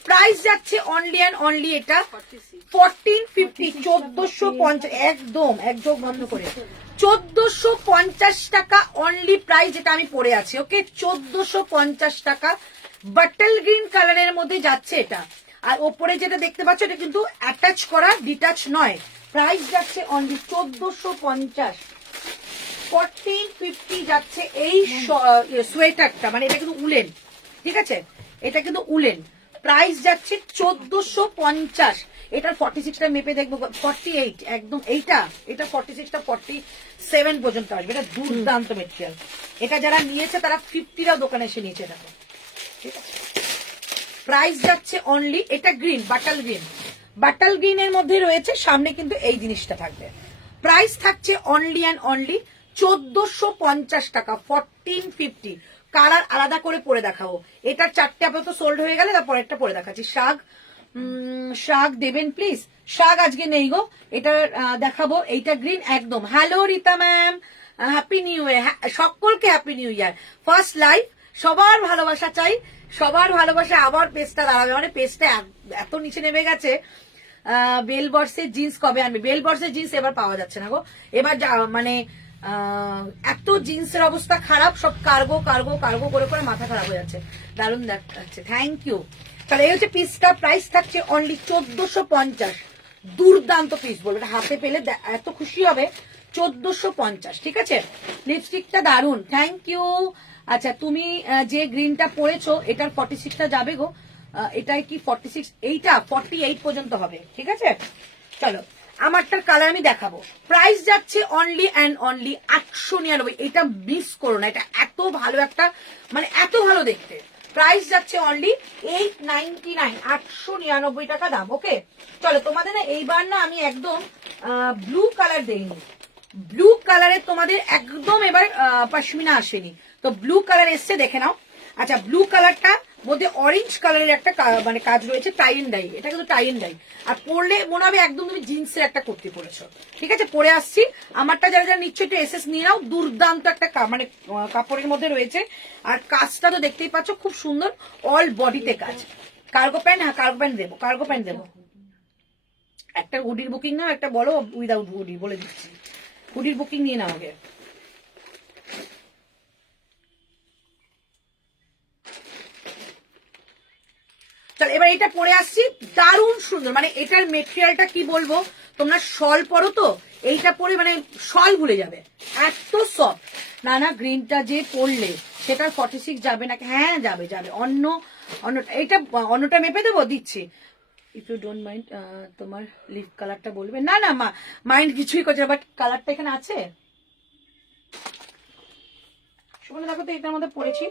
প্রাইস যাচ্ছে অনলি অ্যান্ড অনলি এটা 1450 1450 একদম একদম বন্ধ করে 1450 টাকা অনলি প্রাইস, যেটা আমি পরে আছি। ওকে 1450 টাকা। বাটল গ্রিন কালারের মধ্যে যাচ্ছে এটা, আর ওপরে যেটা দেখতে পাচ্ছ এটা কিন্তু অ্যাটাচ করা, ডিটাচ নয়। প্রাইস যাচ্ছে অনলি 1450 1450 যাচ্ছে এই সোয়েটারটা, মানে এটা কিন্তু উলেন, ঠিক আছে, এটা কিন্তু উলেন। প্রাইস যাচ্ছে 1450। এটার 46টা মেপে দেখবো, 48 একদম। এটা 46টা 47 পর্যন্ত আসবে। এটা দুর্দান্ত মেটেরিয়াল। এটা যারা নিয়েছে তারা 50রাও দোকানে এসে নিয়েছে দেখো, ঠিক আছে। প্রাইস যাচ্ছে অনলি, এটা গ্রিন, বাটাল গ্রিন, বাটাল গ্রিনের মধ্যে রয়েছে, সামনে কিন্তু এই জিনিসটা থাকবে। প্রাইস থাকছে অনলি অ্যান্ড অনলি 1450 টাকা 1450। কালার আলাদা করে পরে দেখাবো। এটার 4টে আপাতত সোল্ড হয়ে গেলে তারপর একটা পরে দেখাচ্ছি। শাক দেবেন প্লিজ, শাক আজকে নেই গো। এটা দেখাবো, এইটা গ্রিন একদম। Hello Rita ma'am, happy new year, সকলকে happy new year. First live, সবার ভালোবাসা চাই, সবার ভালোবাসা। আবার পেজটা দাঁড়াবে, মানে পেজটা এত নিচে নেমে গেছে। বেলবর্সের জিন্স কবে আনবে? বেলবর্সের জিন্স এবার পাওয়া যাচ্ছে না গো। এবার মানে এত জিন্সের অবস্থা খারাপ, সব কার্গো কার্গো কার্গো করে করে মাথা খারাপ হয়ে যাচ্ছে। দারুণ দেখাচ্ছে, থ্যাংক ইউ। তাহলে এই হচ্ছে পিসটা, প্রাইস থাকছে অনলি 1450। দুর্দান্ত পিস, বলবো এটা হাতে পেলে এত খুশি হবে। 1450, ঠিক আছে। লিপস্টিকটা দারুণ, থ্যাংক ইউ। আচ্ছা তুমি যে গ্রিনটা পরেছো এটার 46টা যাবে গো। এটাই কি 46? এইটা 48 পর্যন্ত হবে, ঠিক আছে। চলো আমারটার কালার আমি দেখাবো। প্রাইস যাচ্ছে অনলি অ্যান্ড অনলি 899। এটা মিস করো না, এটা এত ভালো একটা, মানে এত ভালো দেখতে। প্রাইস যাচ্ছে অনলি 899, 899 টাকা দাম। ওকে চলো, তোমাদের না এইবার না আমি একদম ব্লু কালার দেইনি, ব্লু কালারের তোমাদের একদম এবার পশমিনা আসেনি, তো ব্লু কালার এসছে, দেখে নাও। আচ্ছা ব্লু কালারটা মধ্যে অরেঞ্জ কালারের একটা মানে কাজ রয়েছে, টাই এন্ড ডাই। এটা কিন্তু টাই এন্ড ডাই, আর পরলে মনে হবে একদম তুমি জিন্সের একটা কুর্তি পরেছো, ঠিক আছে। পরে আসছি আমারটা, যারা যারা নিচ্ছ একটু এসএস নিয়ে নাও। দুর্দান্ত একটা মানে কাপড়ের মধ্যে রয়েছে, আর কাজটা তো দেখতেই পাচ্ছ খুব সুন্দর, অল বডিতে কাজ। কার্গো প্যান্ট, হ্যাঁ কার্গো প্যান্ট দেবো, কার্গো প্যান্ট দেবো। একটা হুডির বুকিং নাও, একটা বলো উইদাউট হুডি, বলে দিচ্ছি। হুডির বুকিং নিয়ে নাও আগে। চল এবার এটা পরে আসছি, দারুণ সুন্দর, মানে এটার মেটেরিয়ালটা কি বলবো, তোমরা শল পরো তো, এইটা পরে মানে শল ভুলে যাবে, এত সফট। না না গ্রিনটা যে পরলে সেটার 46 যাবে নাকি? হ্যাঁ যাবে যাবে। অন্যটা এটা অন্যটা মেপে দেবো, দিচ্ছি। ইফ ইউ ডোন্ট মাইন্ড, তোমার লিপ কালারটা বলবে? না না মা মাইন্ড কিছুই করছে না, বাট কালারটা এখানে আছে। শুনে দেখো তো এটার মধ্যে পড়েছি,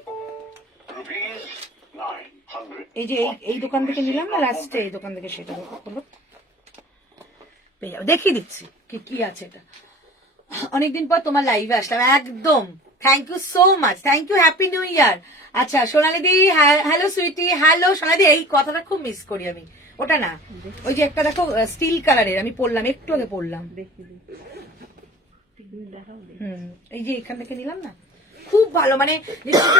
এই যে এই দোকান থেকে নিলাম না লাস্টে, এই দোকান থেকে, সেটা দেখো হলো পেয়ে যাবো, দেখিয়ে দিচ্ছি কি কি আছে। এটা অনেকদিন পর তোমার লাইভে আসলাম একদম। Thank you so much, thank you, happy new year. আচ্ছা সোনালি দি, হ্যালো সুইটি, হ্যালো সোনালি দি। এই কথাটা খুব মিস করি আমি, ওটা না, ওই যে একটা দেখো স্টিল কালারের আমি পরলাম, একটু আগে পরলাম, এই যে এখান থেকে নিলাম না, খুব ভালো, মানে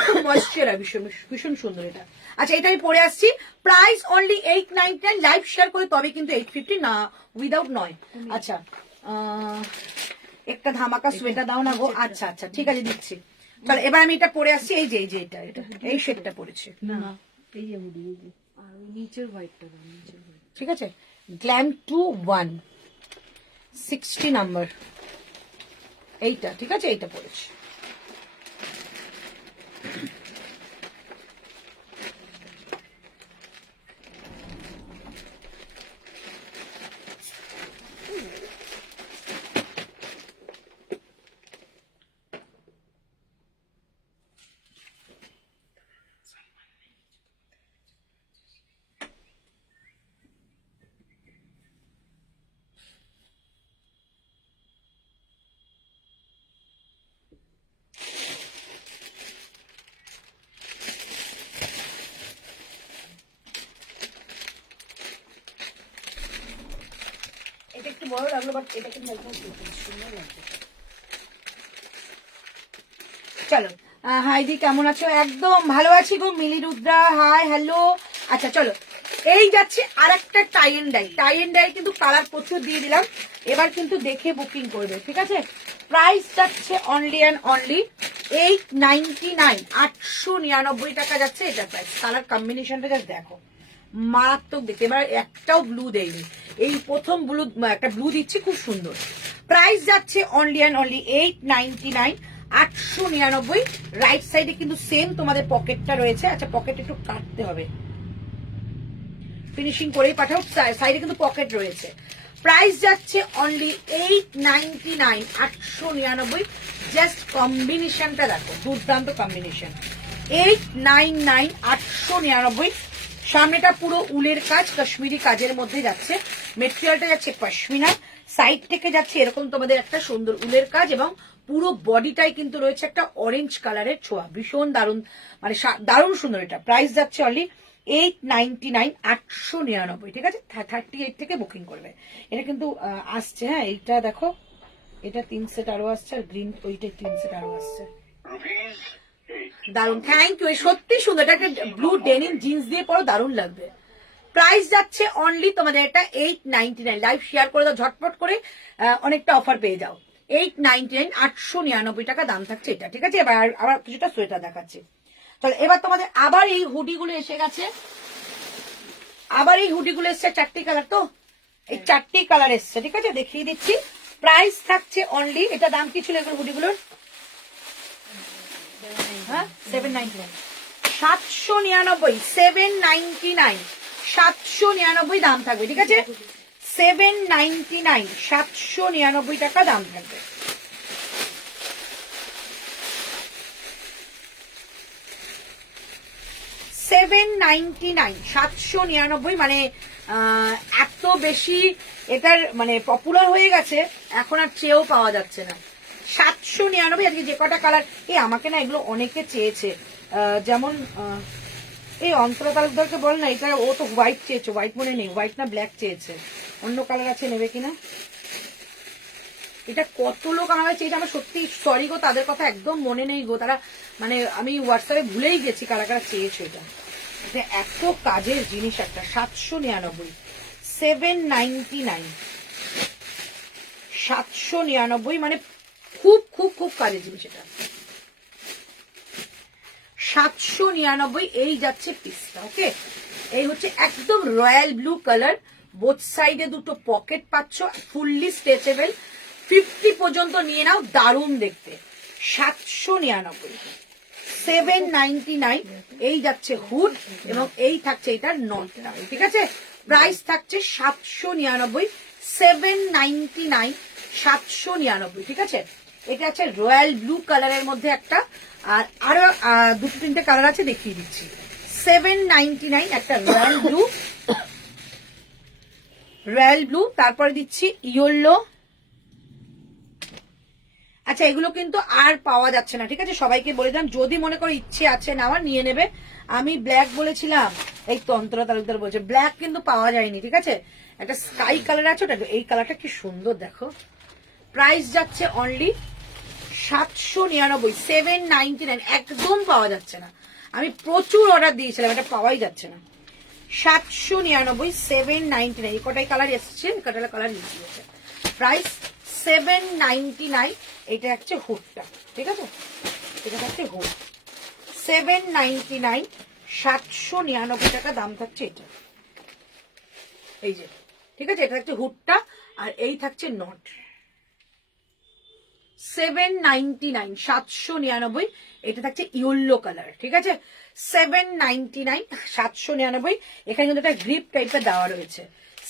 খুব ময়েশ্চার, ভীষণ ভীষণ সুন্দর এটা। আচ্ছা এটা আমি পরে আসছি, প্রাইস অনলি 899, লাইভ শেয়ার করে তবে কিন্তু 850, না উইদাউট নয়। আচ্ছা একটা ধামাকা সোয়েটার দাও না গো। আচ্ছা আচ্ছা ঠিক আছে দিচ্ছি। চলো এবার আমি এটা পরে আসছি, এই যে এটা এই শেডটা পরেছি, এই যে হুডি, আর নিচের হোয়াইটটা দাও, নিচের হোয়াইট। ঠিক আছে, গ্ল্যাম 21 60 নাম্বার, এইটা ঠিক আছে, এইটা পরেছি। এটা একটু বড় লাগলো, বাট এটা কিন্তু একদম সুন্দর লাগছে। চলো হাইদি কেমন আছো? একদম ভালো আছি গো। মিলি রুদ্রা হাই হ্যালো। আচ্ছা চলো এই যাচ্ছে আর একটা টাই এন্ড ডাই কিন্তু কালার প্রচুর দিয়ে দিলাম, এবার কিন্তু দেখে বুকিং করবে, ঠিক আছে। প্রাইস যাচ্ছে অনলি অ্যান্ড অনলি 899, 899 টাকা যাচ্ছে এটা প্রাইস। কালার কম্বিনেশনটা জাস্ট দেখো, মারাত্মক দেখতে। এবার একটাও ব্লু দেয়নি, এই প্রথম ব্লু, একটা ব্লু দিচ্ছি, খুব সুন্দর। প্রাইস যাচ্ছে অনলি অ্যান্ড অনলি 899, 899। রাইট সাইডে কিন্তু সেম তোমাদের পকেটটা রয়েছে। আচ্ছা পকেট একটু কাটতে হবে, ফিনিশিং করেই পাঠাও, সাইডে কিন্তু পকেট রয়েছে। প্রাইস যাচ্ছে অনলি 899, 899। জাস্ট কম্বিনেশনটা দেখো, দুর্দান্ত কম্বিনেশন। 899, 899। সামনেটা পুরো উলের কাজ, কাশ্মীরি কাজের মধ্যে যাচ্ছে, মেটেরিয়ালটা যাচ্ছে পশমিনা, সাইড থেকে যাচ্ছে এরকম তোমাদের একটা সুন্দর উলের কাজ, এবং পুরো বডিটাই কিন্তু রয়েছে একটা অরেঞ্জ কালারের ছোঁয়া, ভীষণ দারুণ, মানে দারুণ সুন্দর। এটা প্রাইস যাচ্ছে অনলি 899, 899, ঠিক আছে। 38 থেকে বুকিং করবে। এটা কিন্তু আসছে, হ্যাঁ এইটা দেখো, এটা 3 সেট আরো আসছে, আর গ্রিন ওইটা 3 সেট আরো আসছে, দারুন। থ্যাংক ইউ, সত্যি সুন্দর। এটা একটা ব্লু ডেনিম জিন্স দিয়ে পরো, দারুণ লাগবে। প্রাইস যাচ্ছে অনলি তোমাদের এটা 899, লাইভ শেয়ার করে দাও ঝটপট করে, অনেকটা অফার পেয়ে যাও। 899, 899 টাকা দাম থাকছে এটা, ঠিক আছে। এবার আবার কিছুটা সোয়েটার দেখাচ্ছি। চলো এবার তোমাদের আবার এই হুডিগুলো এসে গেছে, আবার এই হুডিগুলো এসছে, 4টি কালার, তো এই 4টি কালার এসছে, ঠিক আছে, দেখিয়ে দিচ্ছি। প্রাইস থাকছে অনলি, এটা দাম কি ছিল এগুলো হুডিগুলোর? 799, 799, 799 দাম থাকবে, ঠিক আছে। 799, 799 টাকা দাম থাকবে। $799, 799, মানে এত বেশি এটার মানে পপুলার হয়ে গেছে, এখন আর চেয়েও পাওয়া যাচ্ছে না। 799, আজকে যে কটা কালার, আমাকে না এগুলো অনেকে চেয়েছে, যেমন এই অন্তরা তালুকদারকে বল না, এটা ও তো হোয়াইট চেয়েছে, হোয়াইট মনে নেই, হোয়াইট না ব্ল্যাক চেয়েছে, অন্য কালার আছে, নেবে কিনা। এটা কত লোক আমার চেয়েছে, আমার সত্যি সরি গো, তাদের কথা একদম মনে নেই গো, তারা মানে আমি হোয়াটসঅ্যাপে ভুলেই গেছি কারা কারা চেয়েছে এটা। এটা এত কাজের জিনিস একটা। 799, 799, 799, মানে খুব খুব খুব কাজের জিনিস এটা। 799 এই যাচ্ছে পিসটা, ওকে। এই হচ্ছে একদম রয়্যাল ব্লু কালার, বোথ সাইডে দুটো পকেট পাচ্ছ, ফুললি স্ট্রেচেবল, 50 পর্যন্ত নিয়ে নাও, দারুণ দেখতে। 799, 799 এই যাচ্ছে হুড এবং এই থাকছে এটার নটটা, ঠিক আছে। প্রাইস থাকছে 799, 799, 799, ঠিক আছে। এটা আছে রয়্যাল ব্লু কালারের মধ্যে একটা, আর আরো দুটো তিনটে কালার আছে, দেখিয়ে দিচ্ছি। 799 একটা রয়্যাল ব্লু, রয়্যাল ব্লু, তারপরে দিচ্ছি ইয়েলো। আচ্ছা, এগুলো কিন্তু আর পাওয়া যাচ্ছে না, ঠিক আছে। সবাইকে বলে দিলাম, যদি মনে করো ইচ্ছে আছে নেওয়ার নিয়ে নেবে। আমি ব্ল্যাক বলেছিলাম, এই তন্ত্র তালুকদার বলছে ব্ল্যাক কিন্তু পাওয়া যায়নি, ঠিক আছে। একটা স্কাই কালার আছে, ওটা এই কালারটা কি সুন্দর দেখো। প্রাইস যাচ্ছে অনলি 799, 799, একদম পাওয়া যাচ্ছে না। আমি প্রচুর অর্ডার দিয়েছিলাম, এটা পাওয়াই যাচ্ছে না। 799, 799, এই কটাই কালার এসছে, কটাই কালার নিয়েছে। প্রাইস 799, এটা হচ্ছে হুডটা, ঠিক আছে। এটা হচ্ছে হুড 799, 799 টাকা দাম থাকছে এটা, এই যে, ঠিক আছে। এটা হচ্ছে হুডটা, আর এই থাকছে নট। 799, 799, এটা থাকছে ইয়েলো কালার, ঠিক আছে। 799, 799, এখানে কিন্তু একটা গ্রিপ টাইপের দেওয়া রয়েছে।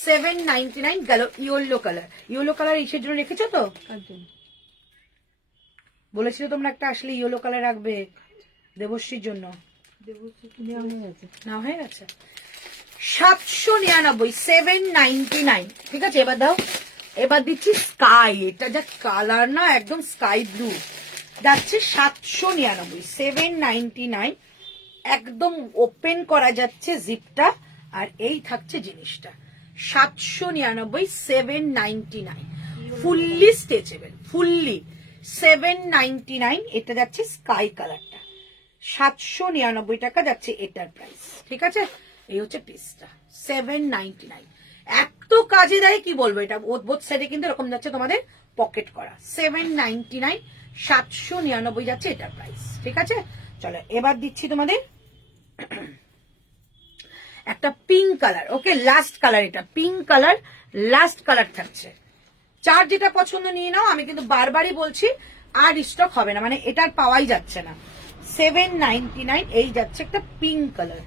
799 গেল ইয়েলো কালার। ইয়েলো কালার ইসের জন্য রেখেছো তো? বলেছিল তোমরা একটা আসলে ইয়েলো কালার রাখবে দেবশ্রীর জন্য, না হয়ে গেছে। 799, 799, ঠিক আছে। এবার দাও, এবার দিচ্ছি স্কাই, এটা যা কালার না, একদম স্কাই ব্লু, যাচ্ছে 799, 799, একদম ওপেন করা যাচ্ছে জিপটা, আর এই থাকছে জিনিসটা। 799, 799, ফুললি স্ট্রেচেবল, ফুললি। 799, এটা যাচ্ছে স্কাই কালারটা। 799 টাকা যাচ্ছে এটার প্রাইস, ঠিক আছে। এই হচ্ছে পিসটা 799, এত কাজে দেয় কি বলবো। এটা বোথ সাইডে কিন্তু এরকম যাচ্ছে তোমাদের পকেট করা। 799, 799 যাচ্ছে এটার প্রাইস, ঠিক আছে। চলো এবার দিচ্ছি তোমাদের একটা পিঙ্ক কালার, ওকে, লাস্ট কালার, এটা পিঙ্ক কালার, লাস্ট কালার থাকছে। চার যেটা পছন্দ নিয়ে নাও, আমি কিন্তু বারবারই বলছি আর স্টক হবে না, মানে এটার পাওয়াই যাচ্ছে না। 799, এই যাচ্ছে একটা পিঙ্ক কালার।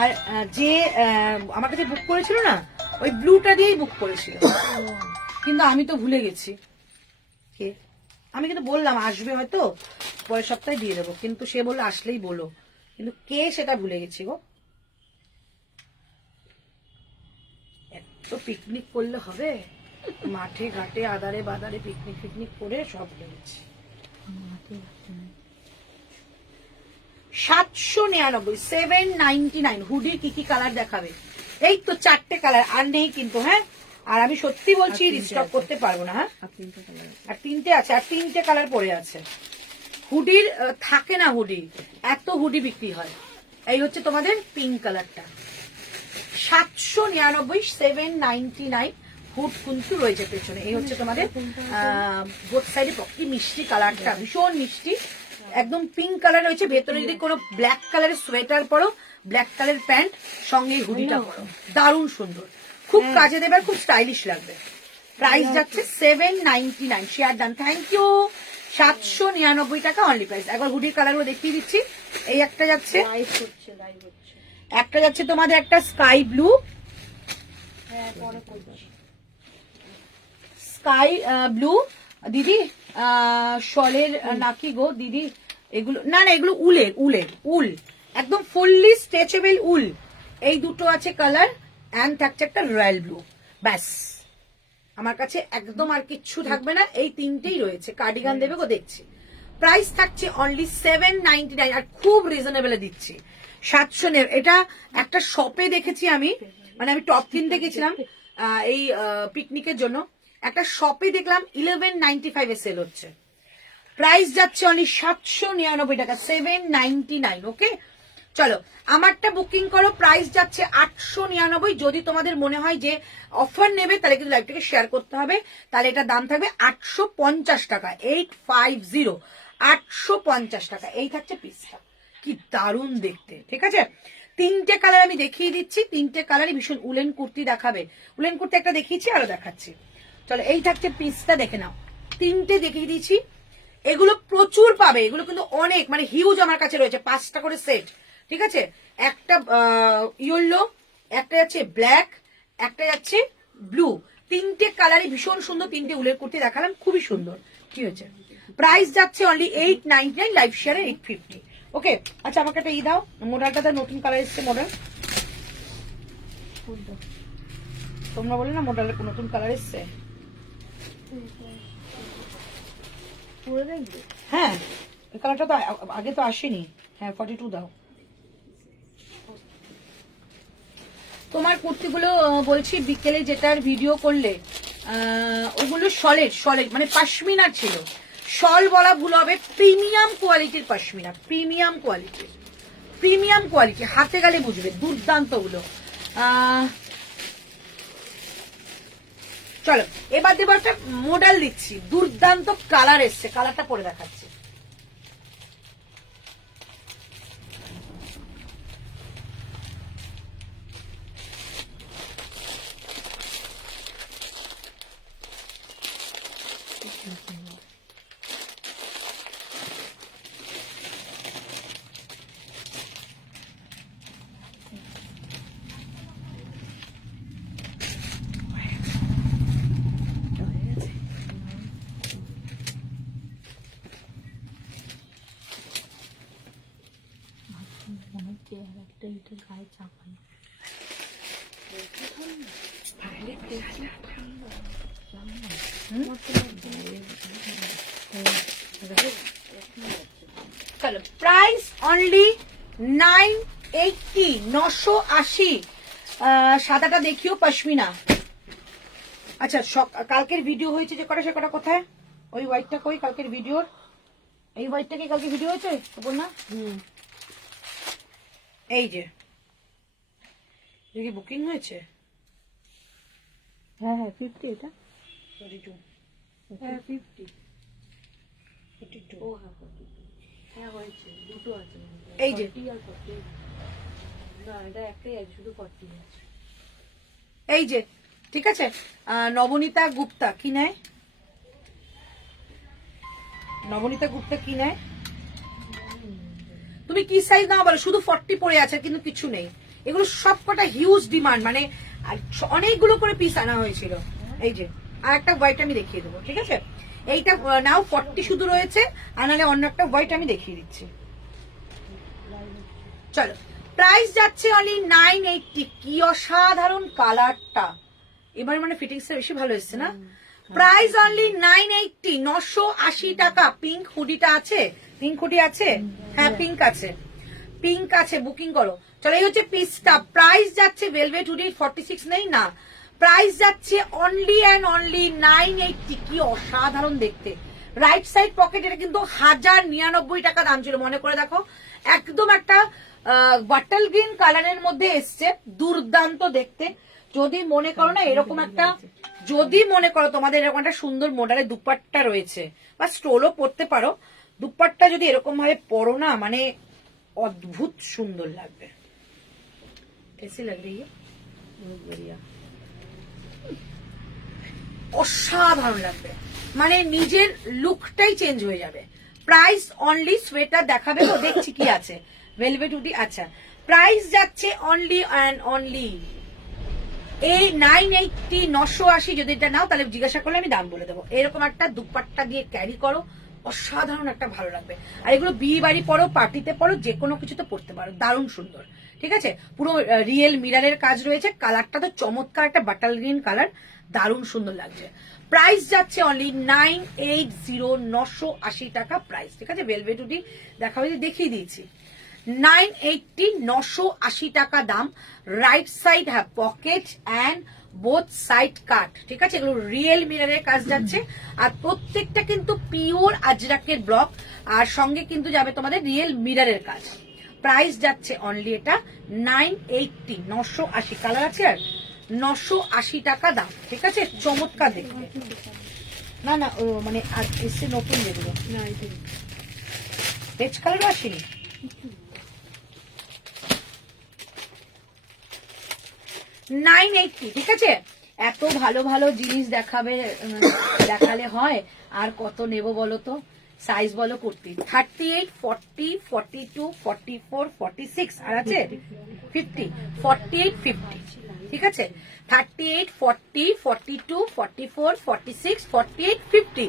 আর যে আমার কাছে বুক করেছিল না, ওই ব্লুটা দিয়েই বুক করেছিল, কিন্তু আমি তো ভুলে গেছি কে। আমি কিন্তু বললাম আসবে হয়তো পরের সপ্তাহে দিয়ে দেবো, কিন্তু সে বললো আসলেই বলো, কিন্তু কে সেটা ভুলে গেছি গো। এত পিকনিক করলে হবে, মাঠে ঘাটে আদারে বাদারে পিকনিক ফিকনিক করে সব লেগেছে। 799, 799, হুডির কি কি কালার দেখাবে? এই তো চারটে কালার, আর নেই কিন্তু, হ্যাঁ। আর আমি সত্যি বলছি রিস্টক করতে পারবো না, হ্যাঁ। আর তিনটে আছে, আর তিনটে কালার পড়ে আছে। হুডির থাকে না, হুডি এত হুডি বিক্রি হয়। এই হচ্ছে তোমাদের পিঙ্ক কালারটা। 799, 799, হুড কিন্তু রয়েছে পেছনে। এই হচ্ছে তোমাদের বোথ সাইডে, কি মিষ্টি কালারটা, ভীষণ মিষ্টি, একদম পিঙ্ক কালার রয়েছে। ভেতরে যদি কোনো ব্ল্যাক কালারের সোয়েটার পরো, ব্ল্যাক কালার প্যান্ট, সঙ্গে হুডিটা পরো, দারুণ সুন্দর, খুব কাজে দেবে, খুব স্টাইলিশ লাগবে। প্রাইস যাচ্ছে 799, শেয়ার ডান, থ্যাংক ইউ। 799 টাকা অনলি প্রাইস। একবার হুডির কালার গুলো দেখিয়ে দিচ্ছি। এই একটা যাচ্ছে, একটা যাচ্ছে তোমাদের একটা স্কাই ব্লু, স্কাই ব্লু। দিদি শলের নাকি গো দিদি? এগুলো না না, এগুলো উলের, উলের উল, একদম ফুললি স্ট্রেচেবল উল। এই দুটো আছে কালার, অ্যান্ড থাকছে একটা রয়্যাল ব্লু। ব্যাস, আমার কাছে একদম আর কিচ্ছু থাকবে না, এই তিনটেই রয়েছে। কার্ডিগান দেবে গো, দেখছি। প্রাইস থাকছে অনলি 799, আর খুব রিজনেবল দিচ্ছি। 700। এটা একটা শপে দেখেছি আমি, মানে আমি টপ কিনতে গেছিলাম এই পিকনিকের জন্য, একটা শপে দেখলাম 1195 এ সেল হচ্ছে। প্রাইস যাচ্ছে অনলি 799 টাকা, 799, ওকে। চলো আমারটা বুকিং করো, প্রাইস যাচ্ছে 899। যদি তোমাদের মনে হয় যে অফার নেবে, তাহলে কিন্তু লাইভটাকে শেয়ার করতে হবে, তাহলে এটা দাম থাকবে 850 টাকা, 850, 850 টাকা। এই থাকছে পিসটা, কি দারুণ দেখতে, ঠিক আছে। তিনটে কালার আমি দেখিয়ে দিচ্ছি, তিনটে কালারই ভীষণ। উলেন কুর্তি দেখাবে, উলেন কুর্তি একটা দেখিয়েছি, আরো দেখাচ্ছি। চলো এই থাকছে পিসটা, দেখে নাও। 3টে দেখিয়ে দিয়েছি, এগুলো প্রচুর পাবে, এগুলো কিন্তু অনেক মানে হিউজ আমার কাছে রয়েছে, 5টা করে সেট, ঠিক আছে। একটা ইয়েলো, একটা যাচ্ছে ব্ল্যাক, একটা যাচ্ছে ব্লু, 3টে কালারই ভীষণ সুন্দর। 3টে উলের কুর্তি দেখালাম, খুবই সুন্দর। কি হয়েছে, প্রাইস যাচ্ছে অনলি 899, লাইভ শেয়ারে 850। ওকে, আচ্ছা আমাকে একটা দাও, মডেলটা নতুন কালার এসছে মডেল। তোমরা বলে না মডেলের নতুন কালার এসছে। হ্যাঁ, এই কালারটা তো আগে তো আসেনি। হ্যাঁ 42 দাও। তোমার কুর্তিগুলো বলছি বিকেলে যেটার ভিডিও করলে ওগুলো সলিড মানে পশমিনা ছিল। শল বলা ভুল হবে, প্রিমিয়াম কোয়ালিটির পশমিনা, প্রিমিয়াম কোয়ালিটি, হাতে গেলে বুঝবে, দুর্দান্ত ওগুলো। চলো এবার দেবো একটা মডেল দিচ্ছি, দুর্দান্ত কালার এসছে, কালারটা পরে দেখাচ্ছি। একটা এটা গায়ে চাপানো চলো, প্রাইস অনলি 980, 980। সাদাটা দেখিও পশমিনা। আচ্ছা কালকের ভিডিও হয়েছে যে কটা, সে কটা কোথায়? ওই হোয়াইটটা কই কালকের ভিডিওর? এই হোয়াইটটা কি কালকে ভিডিও হয়েছে না? এই যে বুকিং হয়েছে। হ্যাঁ 50, এটা 42, হ্যাঁ 50। 42। ও হ্যাঁ হয়েছে, দুটো আছে। এই যে 40 আর 40 না, এটা একটাই আছে, শুধু 40 আছে। এই যে ঠিক আছে। নবনীতা গুপ্তা কি নেয়? নবনীতা গুপ্তা কি নেয়? তুমি কি সাইজ নাও বলো, শুধু 40 পড়ে আছে কিন্তু কিছু নেই। এগুলো সবকটা হিউজ ডিমান্ড, মানে অনেকগুলো করে পিস আনা হয়েছিল। এই যে আর একটা হোয়াইট আমি দেখিয়ে দেবো, ঠিক আছে। এইটা নাও 40 শুধু রয়েছে, আর নাহলে অন্য একটা হোয়াইট আমি দেখিয়ে দিচ্ছি। চলো, প্রাইস যাচ্ছে অনলি 980। কি অসাধারণ কালারটা, এবার মানে ফিটিংস বেশি ভালো এসছে না। প্রাইস অনলি 980, 980 টাকা। পিঙ্ক হুডিটা আছে? পিঙ্ক হুডি আছে? হ্যাঁ পিঙ্ক আছে, বুকিং করো। চলো এই হচ্ছে পিসটা। প্রাইস যাচ্ছে ভেলভেট হুডি 46 নেই না, প্রাইস যাচ্ছে অনলি অ্যান্ড অনলি 980। কি অসাধারণ দেখতে। রাইট সাইড পকেট, এটা কিন্তু 1099 টাকা দাম ছিল, মনে করে দেখো। একদম একটা বাটল গ্রিন কালারের মধ্যে এসছে, দুর্দান্ত দেখতে। যদি মনে করো না এরকম একটা, যদি মনে করো তোমাদের এরকম একটা সুন্দর মডেলের দুপাট্টা রয়েছে বা স্টোলও পরতে পারো, দুপাট্টা যদি এরকম ভাবে পরো না, মানে অদ্ভুত সুন্দর লাগবে। कैसी लग रही है? बहुत बढ़िया, অসাধারণ লাগবে, মানে নিজের লুকটাই চেঞ্জ হয়ে যাবে। প্রাইস অনলি, সোয়েটার দেখাবে তো, দেখছি কি আছে। ভেলভেট হুডি, আচ্ছা প্রাইস যাচ্ছে অনলি অ্যান্ড অনলি এই 980, 980। যদি এটা নাও তাহলে জিজ্ঞাসা করলে আমি দাম বলে দেবো। এরকম একটা দুপাট্টা দিয়ে ক্যারি করো, অসাধারণ একটা ভালো লাগবে। আর এগুলো বিয়ে বাড়ি পরো, পার্টিতে পরো, যে কোনো কিছুতে পরতে পারো, দারুণ সুন্দর। ঠিক আছে, পুরো রিয়েল মিরারের কাজ রয়েছে। কালারটা তো চমৎকার, একটা বাটাল গ্রিন কালার, দারুণ সুন্দর লাগছে। প্রাইস যাচ্ছে অনলি 980, 980 টাকা প্রাইস। ঠিক আছে, ভেলভেট হুডি দেখাবে, দেখিয়ে দিয়েছি। 980, 980 টাকা দাম। রাইট সাইড হ্যাঁ পকেট অ্যান্ড বোথ সাইড কাট। ঠিক আছে, এগুলো রিয়েল মিরারের কাজ যাচ্ছে, আর প্রত্যেকটা কিন্তু পিওর আজরাকের ব্লক, আর সঙ্গে কিন্তু যাবে তোমাদের রিয়েল মিরারের কাজ। প্রাইস যাচ্ছে অনলি এটা 980, 980। কালার আছে আর 980 টাকা দাম। ঠিক আছে, চমৎকার দেখতে। না না মানে এসে নতুন যেগুলো পেজ কালারও আসেনি। 980, ঠিক আছে। এত ভালো ভালো জিনিস দেখালে হয়। আর কত নেব বলো তো, সাইজ বলো কুর্তি 38, 40, 42, 44, 46 আর আছে 50, 48, 50, ঠিক আছে। 38, 40, 42, 44, 46, 48, 50।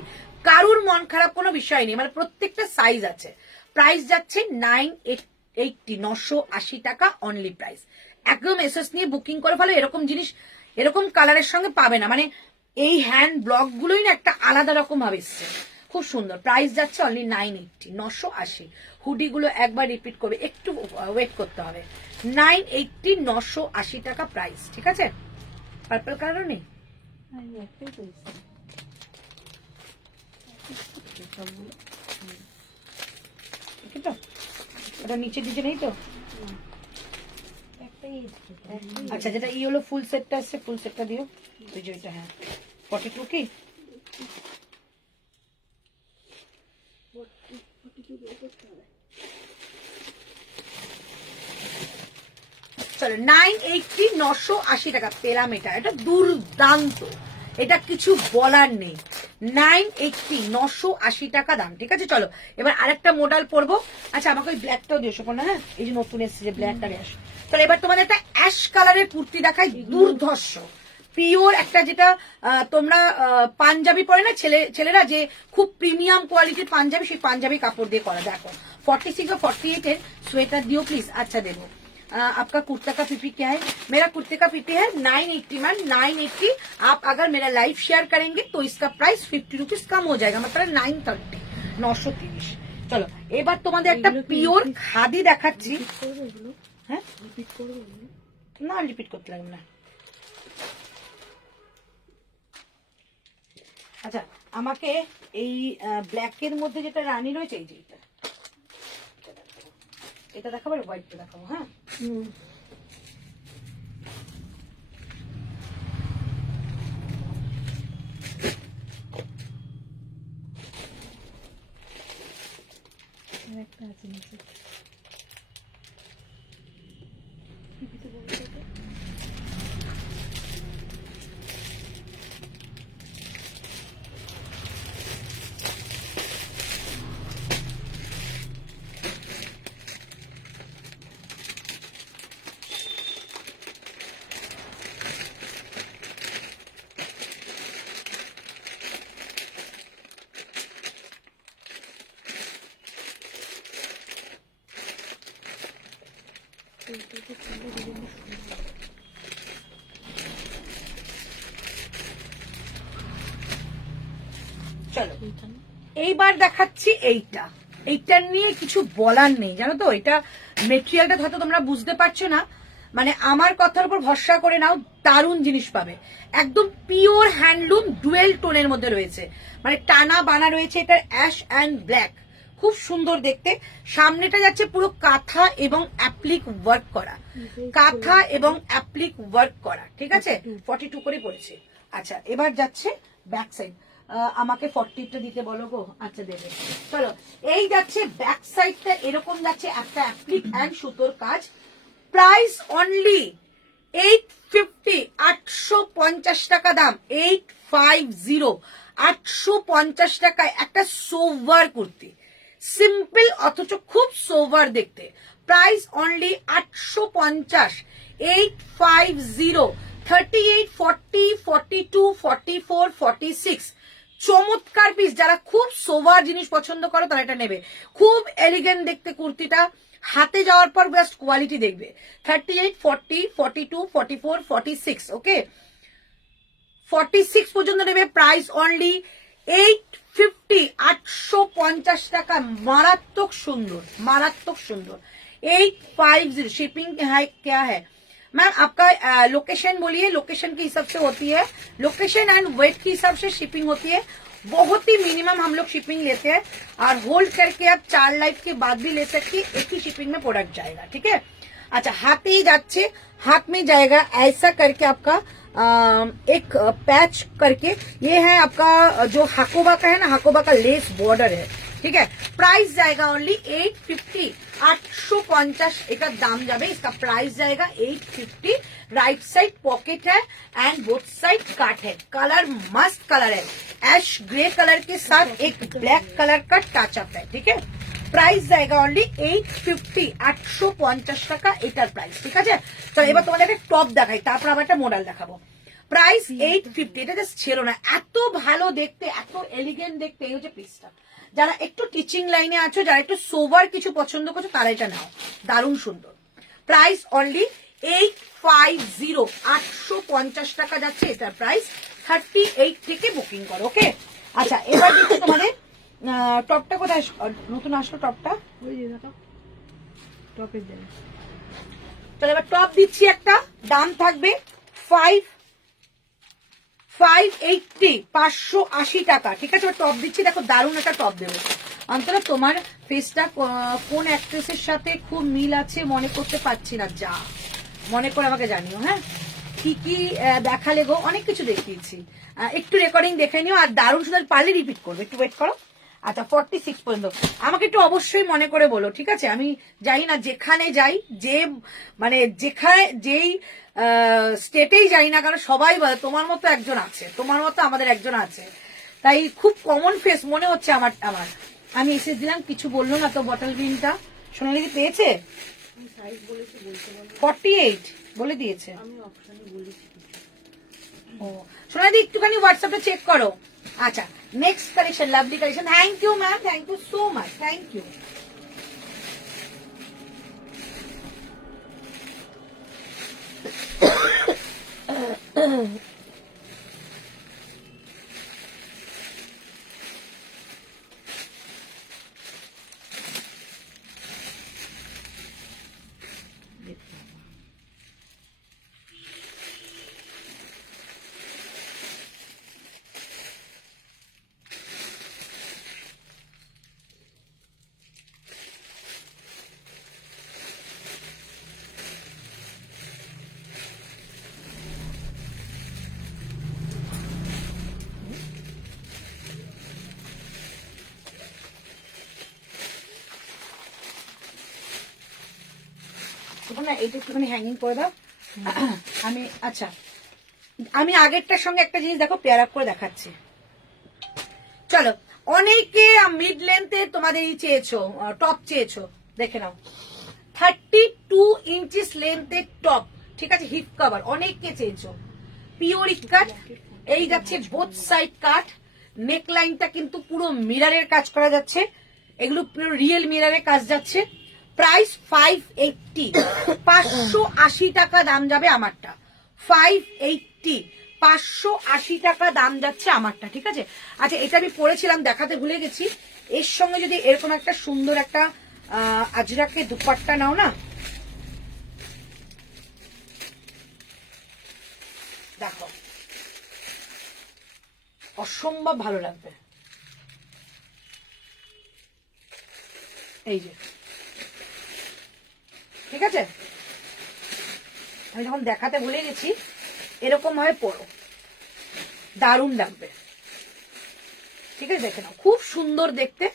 কারুর মন খারাপ কোনো বিষয় নেই, মানে প্রত্যেকটা সাইজ আছে। প্রাইস যাচ্ছে 980, 980 টাকা অনলি প্রাইস। একদম এসএস নিয়ে বুকিং করে ফেলো, এরকম জিনিস এরকম কালারের সঙ্গে পাবে না, মানে এই হ্যান্ড ব্লক গুলোই না একটা আলাদা রকম ভাবে এসছে, খুব সুন্দর। প্রাইস যাচ্ছে অনলি 980, 980। হুডি গুলো একবার রিপিট করবে, একটু ওয়েট করতে হবে। 980, 980 টাকা প্রাইস, ঠিক আছে। পার্পল কালারও নেই, ওটা নিচে দিকে নেই তো। আচ্ছা, যেটা ই হলো ফুল সেটটা আছে, ফুল সেটটা দিও। ওই যে ওইটা, হ্যাঁ 42 কি? চলো 980, 980 টাকা পেলাম। এটা দুর্দান্ত, এটা কিছু বলার নেই। 980, 980 টাকা দাম, ঠিক আছে। চলো এবার আরেকটা মডেল পরবো। আচ্ছা আমাকে ওই ব্ল্যাকটাও দিও না, হ্যাঁ এই যে নতুন এসছে যে ব্ল্যাকটা অ্যাশ। চলো এবার তোমাদের একটা অ্যাশ কালারের কুর্তি দেখাই, দুর্ধর্ষ পিওর একটা, যেটা তোমরা পাঞ্জাবি পরে না ছেলেরা, যে খুব প্রিমিয়াম কোয়ালিটির পাঞ্জাবি, সেই পাঞ্জাবি কাপড় দিয়ে করা। দেখো 46 বা 48 এর সোয়েটার দিও প্লিজ। अच्छा देखो आपका कुर्ता का पीपी क्या है? मेरा कुर्ते का पीपी है 980 मैम, 980। आप अगर मेरा लाइव शेयर करेंगे तो इसका प्राइस 50 रुपीज कम हो जाएगा, मतलब 930, 930। চলো এবার তোমাদের একটা পিওর খাদি দেখাচ্ছি। হ্যাঁ না, রিপিট করতে লাগবে না। আচ্ছা আমাকে এই ব্ল্যাকের মধ্যে যেটা রানী রয়েছে, এই যে এটা দেখাবো, হোয়াইটটা দেখাবো। হ্যাঁ একটা আছে নিচে। চলো এইবার দেখাচ্ছি এইটা নিয়ে কিছু বলার নেই, জানো তো। এটা মেটেরিয়ালটা হয়তো তোমরা বুঝতে পারছো না, মানে আমার কথার উপর ভরসা করে নাও, দারুণ জিনিস পাবে। একদম পিওর হ্যান্ডলুম, ডুয়েল টোনের মধ্যে রয়েছে, মানে টানা বানা রয়েছে। এটার অ্যাশ অ্যান্ড ব্ল্যাক, খুব সুন্দর দেখতে। সামনেটা যাচ্ছে পুরো কাঁথা এবং অ্যাপ্লিক ওয়ার্ক করা, কাঁথা এবং অ্যাপ্লিক ওয়ার্ক করা, ঠিক আছে। 42 করে পড়েছে। আচ্ছা এবার যাচ্ছে ব্যাক সাইড। আমাকে 40টা দিতে বলো গো। আচ্ছা দেবে। চলো এই যাচ্ছে ব্যাক সাইডটা, এরকম যাচ্ছে একটা অ্যাপ্লিক অ্যান্ড সুতোর কাজ। প্রাইস অনলি 850, 850 টাকা দাম। 850, 850 টাকায় একটা সোভার কুর্তি, সিম্পল অথচ খুব সোভার দেখতে। Price only 850, 850। 38, 40, 42, 44, 46 চমৎকার পিস। যারা খুব সোভার জিনিস পছন্দ করো তারা এটা নেবে। খুব এলিগেন্ট দেখতে কুর্তিটা, হাতে যাওয়ার পর জাস্ট কোয়ালিটি দেখবে। 38, 40, 42, 44, 46, ওকে 46 পর্যন্ত নেবে। প্রাইস অনলি 850, 850 টাকা। মারাত্মক সুন্দর, মারাত্মক সুন্দর। 850। शिपिंग है क्या है मैम? आपका लोकेशन बोलिए, लोकेशन के हिसाब से होती है, लोकेशन एंड वेट के हिसाब से शिपिंग होती है। बहुत ही मिनिमम हम लोग शिपिंग लेते हैं, और होल्ड करके आप 4 लाइफ के बाद भी ले सकती है, एक ही शिपिंग में प्रोडक्ट जाएगा, ठीक है। अच्छा हाथ ही जाच्छे, हाथ में जाएगा ऐसा करके आपका एक पैच करके। ये है आपका जो हाकोबा का है ना, हाकोबा का लेस बॉर्डर है, ठीक है। प्राइस जाएगा ओनली 850, 850 এটার দাম যাবে। इसका प्राइस जाएगा 850। राइट साइड पॉकेट है एंड बोथ साइड काट है। कलर मस्त कलर है, ऐश ग्रे कलर के साथ एक ब्लैक कलर का टचअप है, ठीक है। প্রাইস জায়গা অনলি 850, 850 টাকা এটার প্রাইস, ঠিক আছে। চলো এবার তোমাদের একটা টপ দেখাই, তারপর আবার একটা মডেল দেখাবো। প্রাইস 850, এটা জাস্ট ছিল না, এত ভালো দেখতে, এত এলিগেন্ট দেখতে। এই হচ্ছে পিসটা। যারা একটু টিচিং লাইনে আছো, যারা একটু সোভার কিছু পছন্দ করছো, তারা এটা নাও, দারুণ সুন্দর। প্রাইস অনলি 850, 850 টাকা যাচ্ছে এটার প্রাইস। 38 থেকে বুকিং করো, ওকে। আচ্ছা এবার দিচ্ছি তোমাদের টপটা। কোথায় নতুন আসলো টপটা? টপের দেবে। চলো এবার টপ দিচ্ছি একটা, দাম থাকবে 580, 580 টাকা, ঠিক আছে। টপ দিচ্ছি, দেখো দারুণ একটা টপ দেবো। অন্তত তোমার ফেসটা কোন অ্যাক্ট্রেসের সাথে খুব মিল আছে মনে করতে পারছি না, যা মনে করে আমাকে জানিও, হ্যাঁ। কি কি দেখালে গো, অনেক কিছু দেখিয়েছি, একটু রেকর্ডিং দেখে নিও। আর দারুণ সুন্দর, পারলে রিপিট করবে, একটু ওয়েট করো। আচ্ছা 46 পর্যন্ত আমাকে একটু অবশ্যই মনে করে বলো, ঠিক আছে। আমি জানি না যেখানে যাই, যে মানে যেখানে যেই স্টেটেই যাই না কেন, সবাই বলে তোমার মতো একজন আছে, তোমার মতো আমাদের একজন আছে। তাই খুব কমন ফেস মনে হচ্ছে আমার। আমি এসে দিলাম, কিছু বললো না তো। বটল গ্রিনটা সোনালি কি পেয়েছে? 48 বলে দিয়েছে। ও সোনালি একটুখানি হোয়াটসঅ্যাপে চেক করো। আচ্ছা next collection, lovely collection. Thank you ma'am, thank you so much, thank you. না এটা একটুখানি হ্যাঙ্গিং করে দাও। আমি আচ্ছা আমি আগেরটার সঙ্গে একটা জিনিস দেখো পেয়ার আপ করে দেখাচ্ছি। চলো অনেকে মিড লেন্থে তোমাদের চেয়েছো, টপ চেয়েছো, দেখে নাও 32 ইঞ্চিস লেন্থের টপ, ঠিক আছে। হিপ কভার অনেককে চেয়েছো, পিওর কাট। এই যাচ্ছে বোথ সাইড কাট, নেক লাইনটা কিন্তু পুরো মিরারের কাজ করা যাচ্ছে, এগুলো পুরো রিয়েল মিরারের কাজ যাচ্ছে। প্রাইস 580, 580 টাকা দাম যাবে আমারটা। 580, 580 টাকা দাম যাচ্ছে আমারটা, ঠিক আছে। আচ্ছা এটা আমি পরেছিলাম, দেখাতে ভুলে গেছি। এর সঙ্গে যদি এরকম একটা সুন্দর একটা আজরাকে দুপাট্টা নাও না, দেখো অসম্ভব ভালো লাগবে। এই যে, ঠিক আছে। আমি যখন দেখাতে ভুলে গেছি, এরকম ভাবে পরো, দারুণ লাগবে, ঠিক আছে। দেখে নাও খুব সুন্দর দেখতে,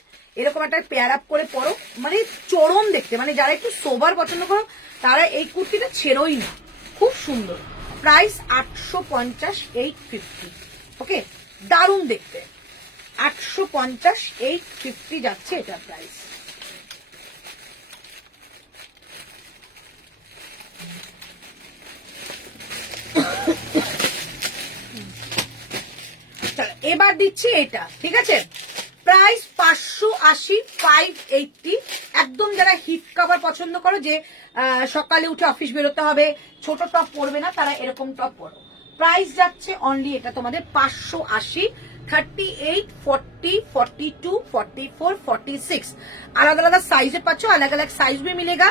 এরকম একটা পেয়ার আপ করে পরো, মানে চরম দেখতে। মানে যারা একটু সোবার পছন্দ করো তারা এই কুর্তিটা ছেড়োই না, খুব সুন্দর। প্রাইস 850, 850, ওকে। দারুণ দেখতে, 850, 850 যাচ্ছে এটা প্রাইস। এবার দিচ্ছি এটা, ঠিক আছে। প্রাইস 580, 580। একদম যারা হিপ কভার পছন্দ করো, যে সকালে উঠে অফিস বেরোতে হবে, ছোট টপ পরবে না, তারা এরকম টপ পরো। প্রাইস যাচ্ছে অনলি এটা তোমাদের 580, 38, 40, 42, 44, 46। আলাদা আলাদা সাইজে পাচ্ছ, अलग अलग साइज में मिलेगा।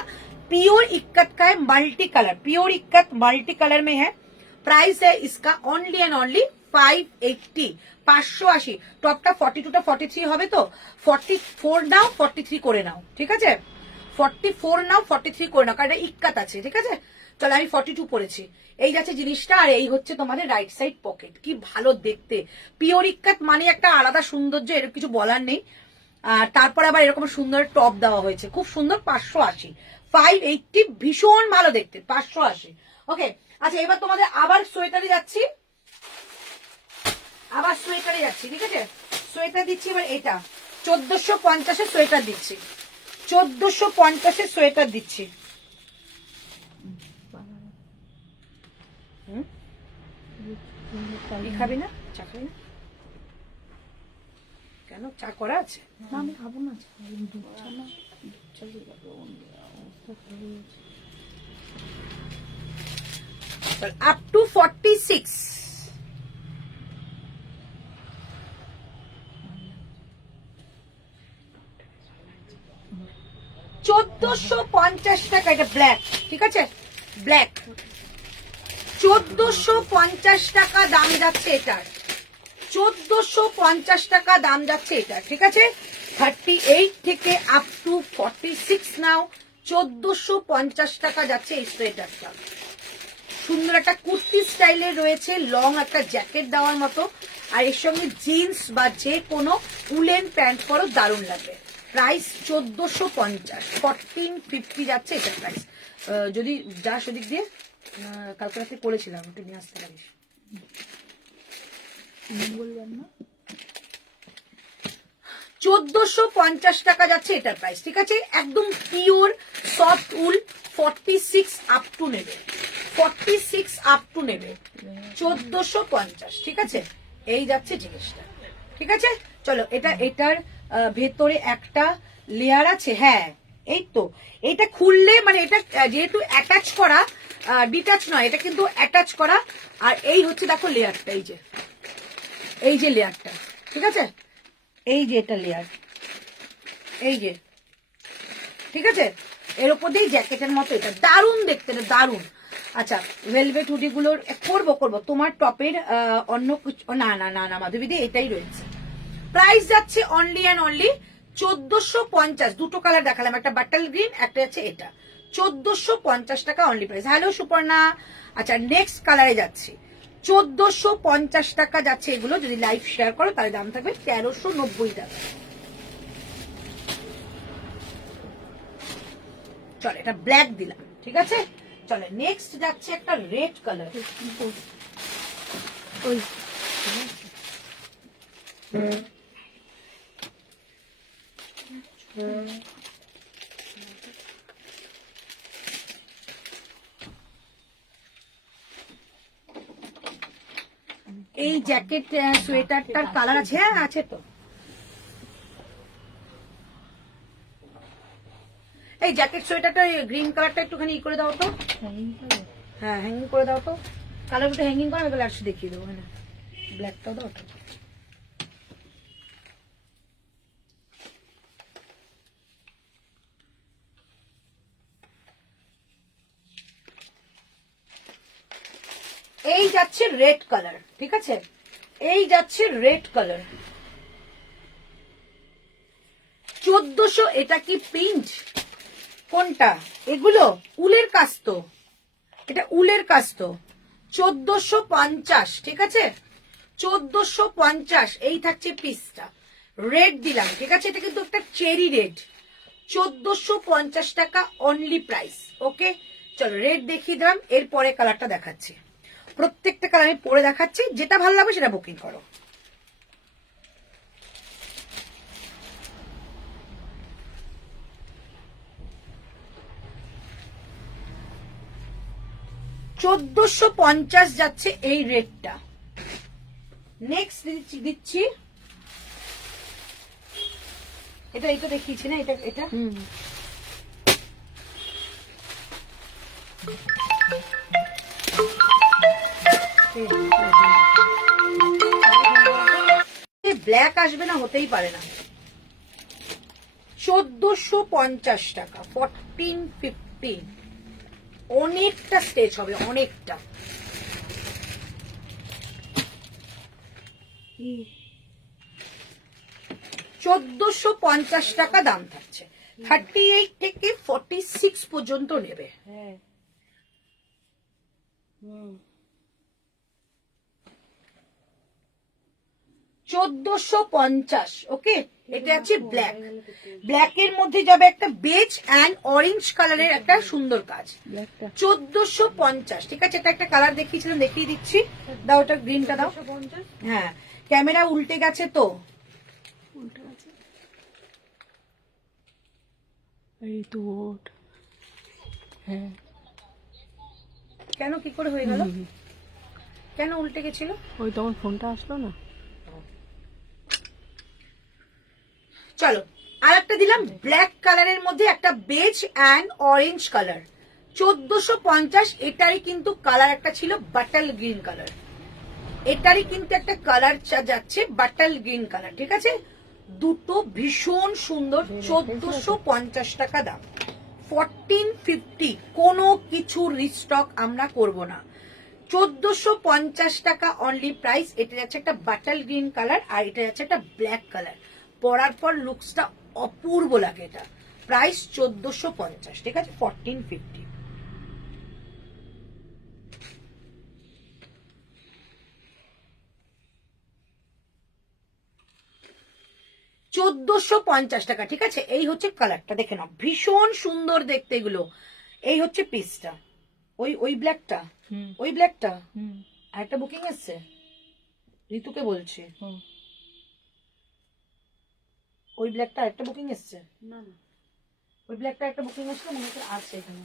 प्योर इक्कत का है, multi colour, pure ikat multi colour में है। प्राइस है इसका ओनली एंड ओनली 580, 580। টপটা 42টা 43 হবে তো, 44 নাও 43 করে নাও, ঠিক আছে। 44 নাও 43 করে নাও, কারণ এটা ইক্কাত আছে, ঠিক আছে। চলো আমি 42 পরেছি। এই যাচ্ছে জিনিসটা, আর এই হচ্ছে তোমাদের রাইট সাইড পকেট। কি ভালো দেখতে, পিওর ইক্কাত মানে একটা আলাদা সৌন্দর্য, এর কিছু বলার নেই। তারপর আবার এরকম সুন্দর টপ দেওয়া হয়েছে, খুব সুন্দর। 580, 580, ভীষণ ভালো দেখতে, 580। ওকে, আচ্ছা এবার তোমাদের আবার সোয়েটারে যাচ্ছি, ঠিক আছে। সোয়েটার দিচ্ছি এবার, এটা 1450-এর সোয়েটার দিচ্ছি, 1450-এর সোয়েটার দিচ্ছি। খাবি না? চা খাবি না কেন? চা করা আছে? আমি খাবো না। আপ টু 46, 1450 টাকা। এটা ব্ল্যাক, ঠিক আছে, ব্ল্যাক, 1450 টাকা দাম যাচ্ছে এটার, 1450 টাকা দাম যাচ্ছে এটা, ঠিক আছে। 38 থেকে আপ টু 46 নাও, 1450 টাকা যাচ্ছে এই সোয়েটারটা। সুন্দর একটা কুর্তি স্টাইলে রয়েছে, লং একটা জ্যাকেট দেওয়ার মতো, আর এর সঙ্গে জিন্স বা যে কোনো উলেন প্যান্ট পরো, দারুণ লাগবে। প্রাইস 1450, 1450 যাচ্ছে এটা প্রাইস। যদি যা সেদিক দিয়ে কালকে রাতে করেছিলাম, ওটা নিয়ে আসতে পারিস। বলবেন না 1450 টাকা যাচ্ছে এটার প্রাইস, ঠিক আছে। একদম pure soft wool, 46 up to নেবে, 46 আপ টু নেবে, 1450, ঠিক আছে। এই যাচ্ছে জিনিসটা, ঠিক আছে। চলো, এটার ভেতরে একটা লেয়ার আছে, হ্যাঁ এই তো। এটা খুললে মানে এটা যেহেতু অ্যাটাচ করা, ডিটাচ নয়, এটা কিন্তু অ্যাটাচ করা। আর এই হচ্ছে দেখো লেয়ারটা, এই যে লেয়ারটা, ঠিক আছে, এই যে এটা লেয়ার, এই যে, ঠিক আছে। এর উপর দিয়ে জ্যাকেটের মতো, এটা দারুণ দেখতে, এটা দারুণ। আচ্ছা, ভেলভেট হুডি গুলোর করবো তোমার টপের অন্য কিছু না, না না না মাধবীদি, এটাই রয়েছে। প্রাইস যাচ্ছে অনলি অ্যান্ড অনলি 1450। দুটো কালার দেখালাম, একটা বাটাল গ্রিন, একটা আছে এটা, 1450 টাকা অনলি প্রাইস। হ্যালো সুপর্ণা। আচ্ছা, নেক্সট কালারে যাচ্ছি, 1450 টাকা যাচ্ছে এগুলো। যদি লাইভ শেয়ার করো তাহলে দাম থাকবে 1390 টাকা। চলো, এটা ব্ল্যাক দিলাম, ঠিক আছে। চলো, নেক্সট যাচ্ছে একটা রেড কালার। ওই এই জ্যাকেট সোয়েটারটার কালার আছে, হ্যাঁ আছে তো। এই জ্যাকেট সোয়েটারটা গ্রিন কালারটা একটুখানি ই করে দাও তো, হ্যাঁ হ্যাঙ্গিং করে দাও তো, কালার দুটো হ্যাঙ্গিং করে আমি একটু দেখিয়ে দেবো। হ্যাঁ, ব্ল্যাকটাও দাও তো। এই যাচ্ছে রেড কালার, ঠিক আছে, এই যাচ্ছে রেড কালার, 1400। এটা কি প্রিন্ট? কোনটা? এগুলো উলের কাজ তো, এটা উলের কাজ তো। 1450, ঠিক আছে, 1450। এই থাকছে পিসটা, রেড দিলাম, ঠিক আছে। এটা কিন্তু একটা চেরি রেড, 1450 টাকা অনলি প্রাইস। ওকে, চলো রেড দেখিয়ে দিলাম, এরপরে কালারটা দেখাচ্ছি। প্রত্যেকটা কালার আমি পরে দেখাচ্ছি, যেটা ভালো লাগবে সেটা বুকিং করো। $1450 যাচ্ছে এই রেটটা। নেক্সট দিচ্ছি এটা, এটা দেখিয়েছি না, এটা এটা ব্ল্যাক আসবে না, হতেই পারে না। 1450 টাকা, 1450। অনেকটা স্টেজ হবে, অনেকটা। $1450 টাকা দাম থাকছে। 38 থেকে 46 পর্যন্ত নেবে। 1450। ওকে, এটা আছে ব্ল্যাক। ব্ল্যাকের মধ্যে যাবে একটা বেজ অ্যান্ড অরেঞ্জ কালারের একটা সুন্দর কাজ। 1450, ঠিক আছে। এটা একটা কালার দেখিয়েছিলাম, দেখিয়ে দিচ্ছি। দাও ওটা, গ্রিনটা দাও। হ্যাঁ, ক্যামেরা উল্টে গেছে তো। এই তো হ্যাঁ, কেন, কি করে হয়ে গেল? কেন উল্টে গেছিল? ওই তখন ফোনটা আসলো না। চলো, আর একটা দিলাম ব্ল্যাক কালারের মধ্যে একটা বেজ অ্যান্ড অরেঞ্জ কালার। 1450। এটারই কিন্তু কালার একটা ছিল বাটাল গ্রিন কালার। এটারই কিন্তু একটা কালার যাচ্ছে বাটাল গ্রিন কালার, ঠিক আছে। দুটো ভীষণ সুন্দর। 1450 টাকা দাম। 1450। কোনো কিছু রিস্টক আমরা করব না। 1450 টাকা অনলি প্রাইস। এটা যাচ্ছে একটা বাটাল গ্রিন কালার, আর এটা যাচ্ছে একটা ব্ল্যাক কালার। পরার পর লুকসটা অপূর্ব লাগে। এটা প্রাইস 1450, ঠিক আছে। 1450। 1450 টাকা, ঠিক আছে। এই হচ্ছে কালারটা, দেখে নাও, ভীষণ সুন্দর দেখতে এগুলো। এই হচ্ছে পিসটা। ওই ব্ল্যাকটা, ওই ব্ল্যাকটা। আর একটা বুকিং এসছে, ঋতুকে বলছি। ওই ব্ল্যাকটা একটা বুকিং এসছে। না না, ওই ব্ল্যাকটা একটা বুকিং এসছে, মনে হচ্ছে আছে এখানে।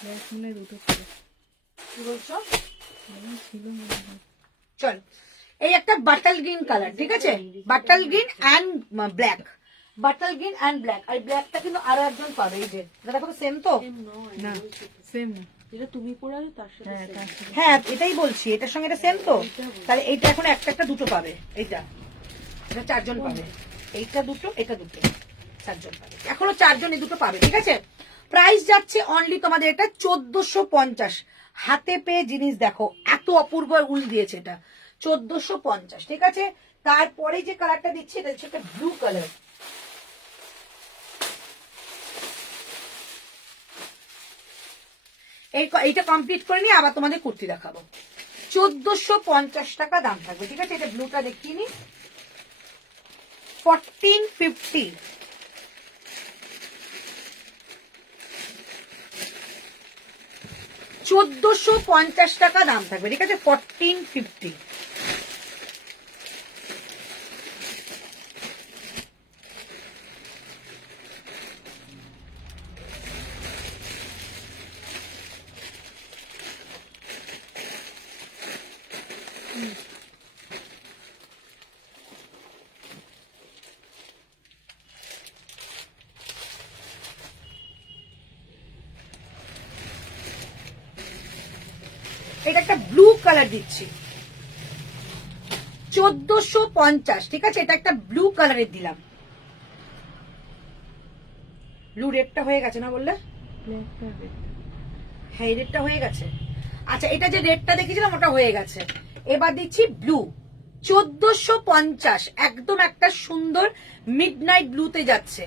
ব্ল্যাক মনে হয় দুটো ছিল। কি বলছো? ছিল চল, এই একটা বাটাল গ্রিন কালার, ঠিক আছে। Bottle green and black, bottle green and black. আর ব্ল্যাকটা কিন্তু আরো একজন পাবে। এই যে এটা দেখো, সেম তো। না, সেম না, যেটা তুমি পরে আছো তার সাথে হ্যাঁ, এটাই বলছি, এটার সঙ্গে এটা সেম তো। তাহলে এইটা এখন একটা একটা দুটো পাবে। এটা এটা 4 জন পাবে। এইটা দুটো, এটা দুটো, 4 জন পাবে। এখনো 4 জন এই দুটো পাবে, ঠিক আছে। প্রাইস যাচ্ছে অনলি তোমাদের এটা 1450। হাতে পেয়ে জিনিস দেখো, এত অপূর্ব উল দিয়েছে এটা। 1450, ঠিক আছে। তারপরে যে কালারটা দিচ্ছে, এটা হচ্ছে একটা ব্লু কালার। এইটা কমপ্লিট করে নিয়ে আবার তোমাদের কুর্তি দেখাবো। 1450 টাকা দাম থাকবে, ঠিক আছে। এটা ব্লুটা দেখিয়ে নি। 1450। 1450 টাকা দাম থাকবে, ঠিক আছে। 1450। এটা একটা ব্লু কালার দিচ্ছি, 1450, ঠিক আছে। এটা একটা ব্লু কালারের দিলাম। ব্লু রেডটা হয়ে গেছে না বললে? হ্যাঁ, এই রেডটা হয়ে গেছে। আচ্ছা, এটা যে রেডটা দেখেছিলাম ওটা হয়ে গেছে। এবার দিচ্ছি ব্লু। 1450, একদম একটা সুন্দর মিডনাইট ব্লুতে যাচ্ছে।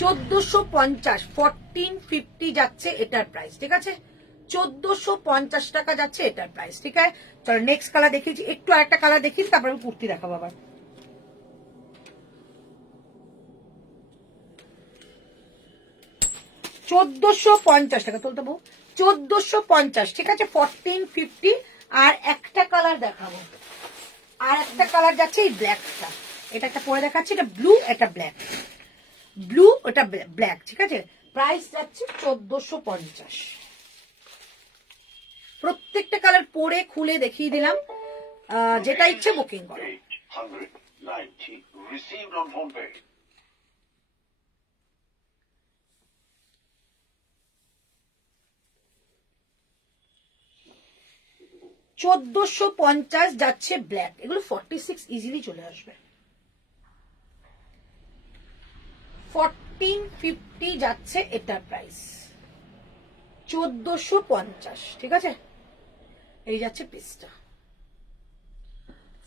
1450, 1450 যাচ্ছে এটার প্রাইস, ঠিক আছে। 1450 টাকা যাচ্ছে এটার প্রাইস, ঠিক আছে। চলো নেক্সট কালার দেখিয়েছি, একটু আরেকটা কালার দেখিয়ে তারপর আমি কুর্তি দেখাবো আবার। 1450 টাকা তুলতে বউ। 1450, ঠিক আছে। 1450। আর একটা কালার দেখাবো, আর একটা কালার যাচ্ছে এই ব্ল্যাকটা। এটা একটা পরে দেখাচ্ছি, এটা ব্লু, এটা ব্ল্যাক। ব্লু, এটা ব্ল্যাক, ঠিক আছে। প্রাইস যাচ্ছে 1450। প্রত্যেকটা কালার পরে খুলে দেখিয়ে দিলাম। যেটা ইচ্ছে বুকিং করো। 890 received on phone pay. 1450 যাচ্ছে ব্ল্যাক। এগুলো 46 ইজিলি চলে আসবে। 1450 যাচ্ছে এটার প্রাইস। 1450, ঠিক আছে। এই যাচ্ছে পিসটা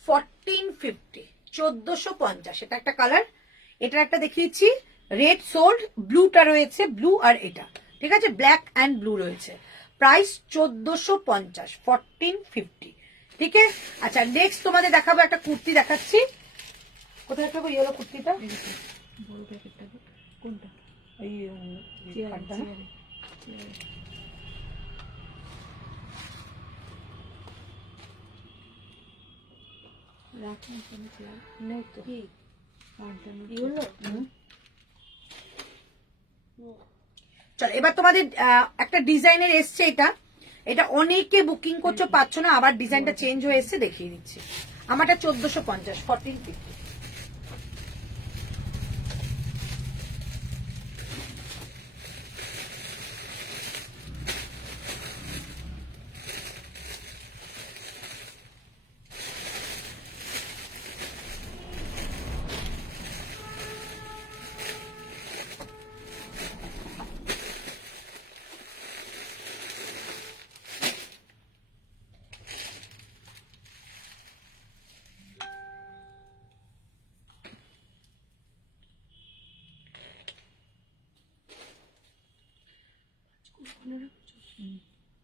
1450, 1450। এটা একটা কালার, এটা একটা দেখিয়েছি রেড সোল্ড, ব্লুটা রয়েছে, ব্লু আর এটা, ঠিক আছে। ব্ল্যাক অ্যান্ড ব্লু রয়েছে। প্রাইস 1450, 1450। ঠিক আছে। আচ্ছা নেক্সট তোমাদের দেখাবো একটা কুর্তি দেখাচ্ছি। কোথায় দেখাবো? ইয়েলো কুর্তিটা বড় প্যাকেটটা কোনটা? ওই কাঠটা না? রাখুন নেই তো। কি চল এবার তোমাদের একটা ডিজাইনের এসছে, এটা এটা অনেকে বুকিং করছো পাচ্ছ না, আবার ডিজাইনটা চেঞ্জ হয়ে এসছে, দেখিয়ে দিচ্ছি। আমারটা 1450 1450।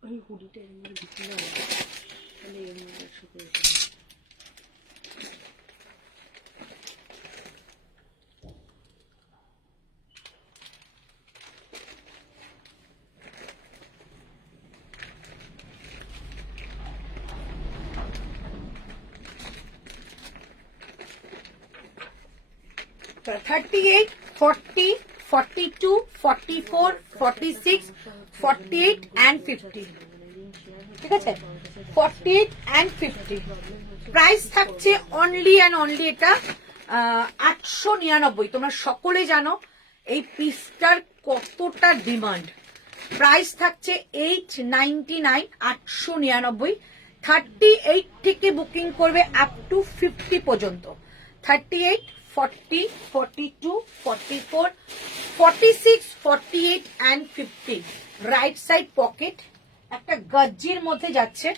ওই হুডিটা এর মধ্যে ঢুকিয়ে দাও, তাহলে এর মধ্যে একসাথে So 38, 40, 42, 44, 46, 48 and 50 ঠিক আছে 48 and 50 প্রাইস থাকছে অনলি অ্যান্ড অনলি এটা 899। তোমরা সকলে জানো এই পিসটার কতটা ডিমান্ড। প্রাইস থাকছে 899, 899। 38 থেকে বুকিং করবে আপ টু 50 পর্যন্ত। 38, 40, 42, 44, 46, 48 and 50। রাইট সাইড পকেট, একটা গজ্জির মধ্যে যাচ্ছে,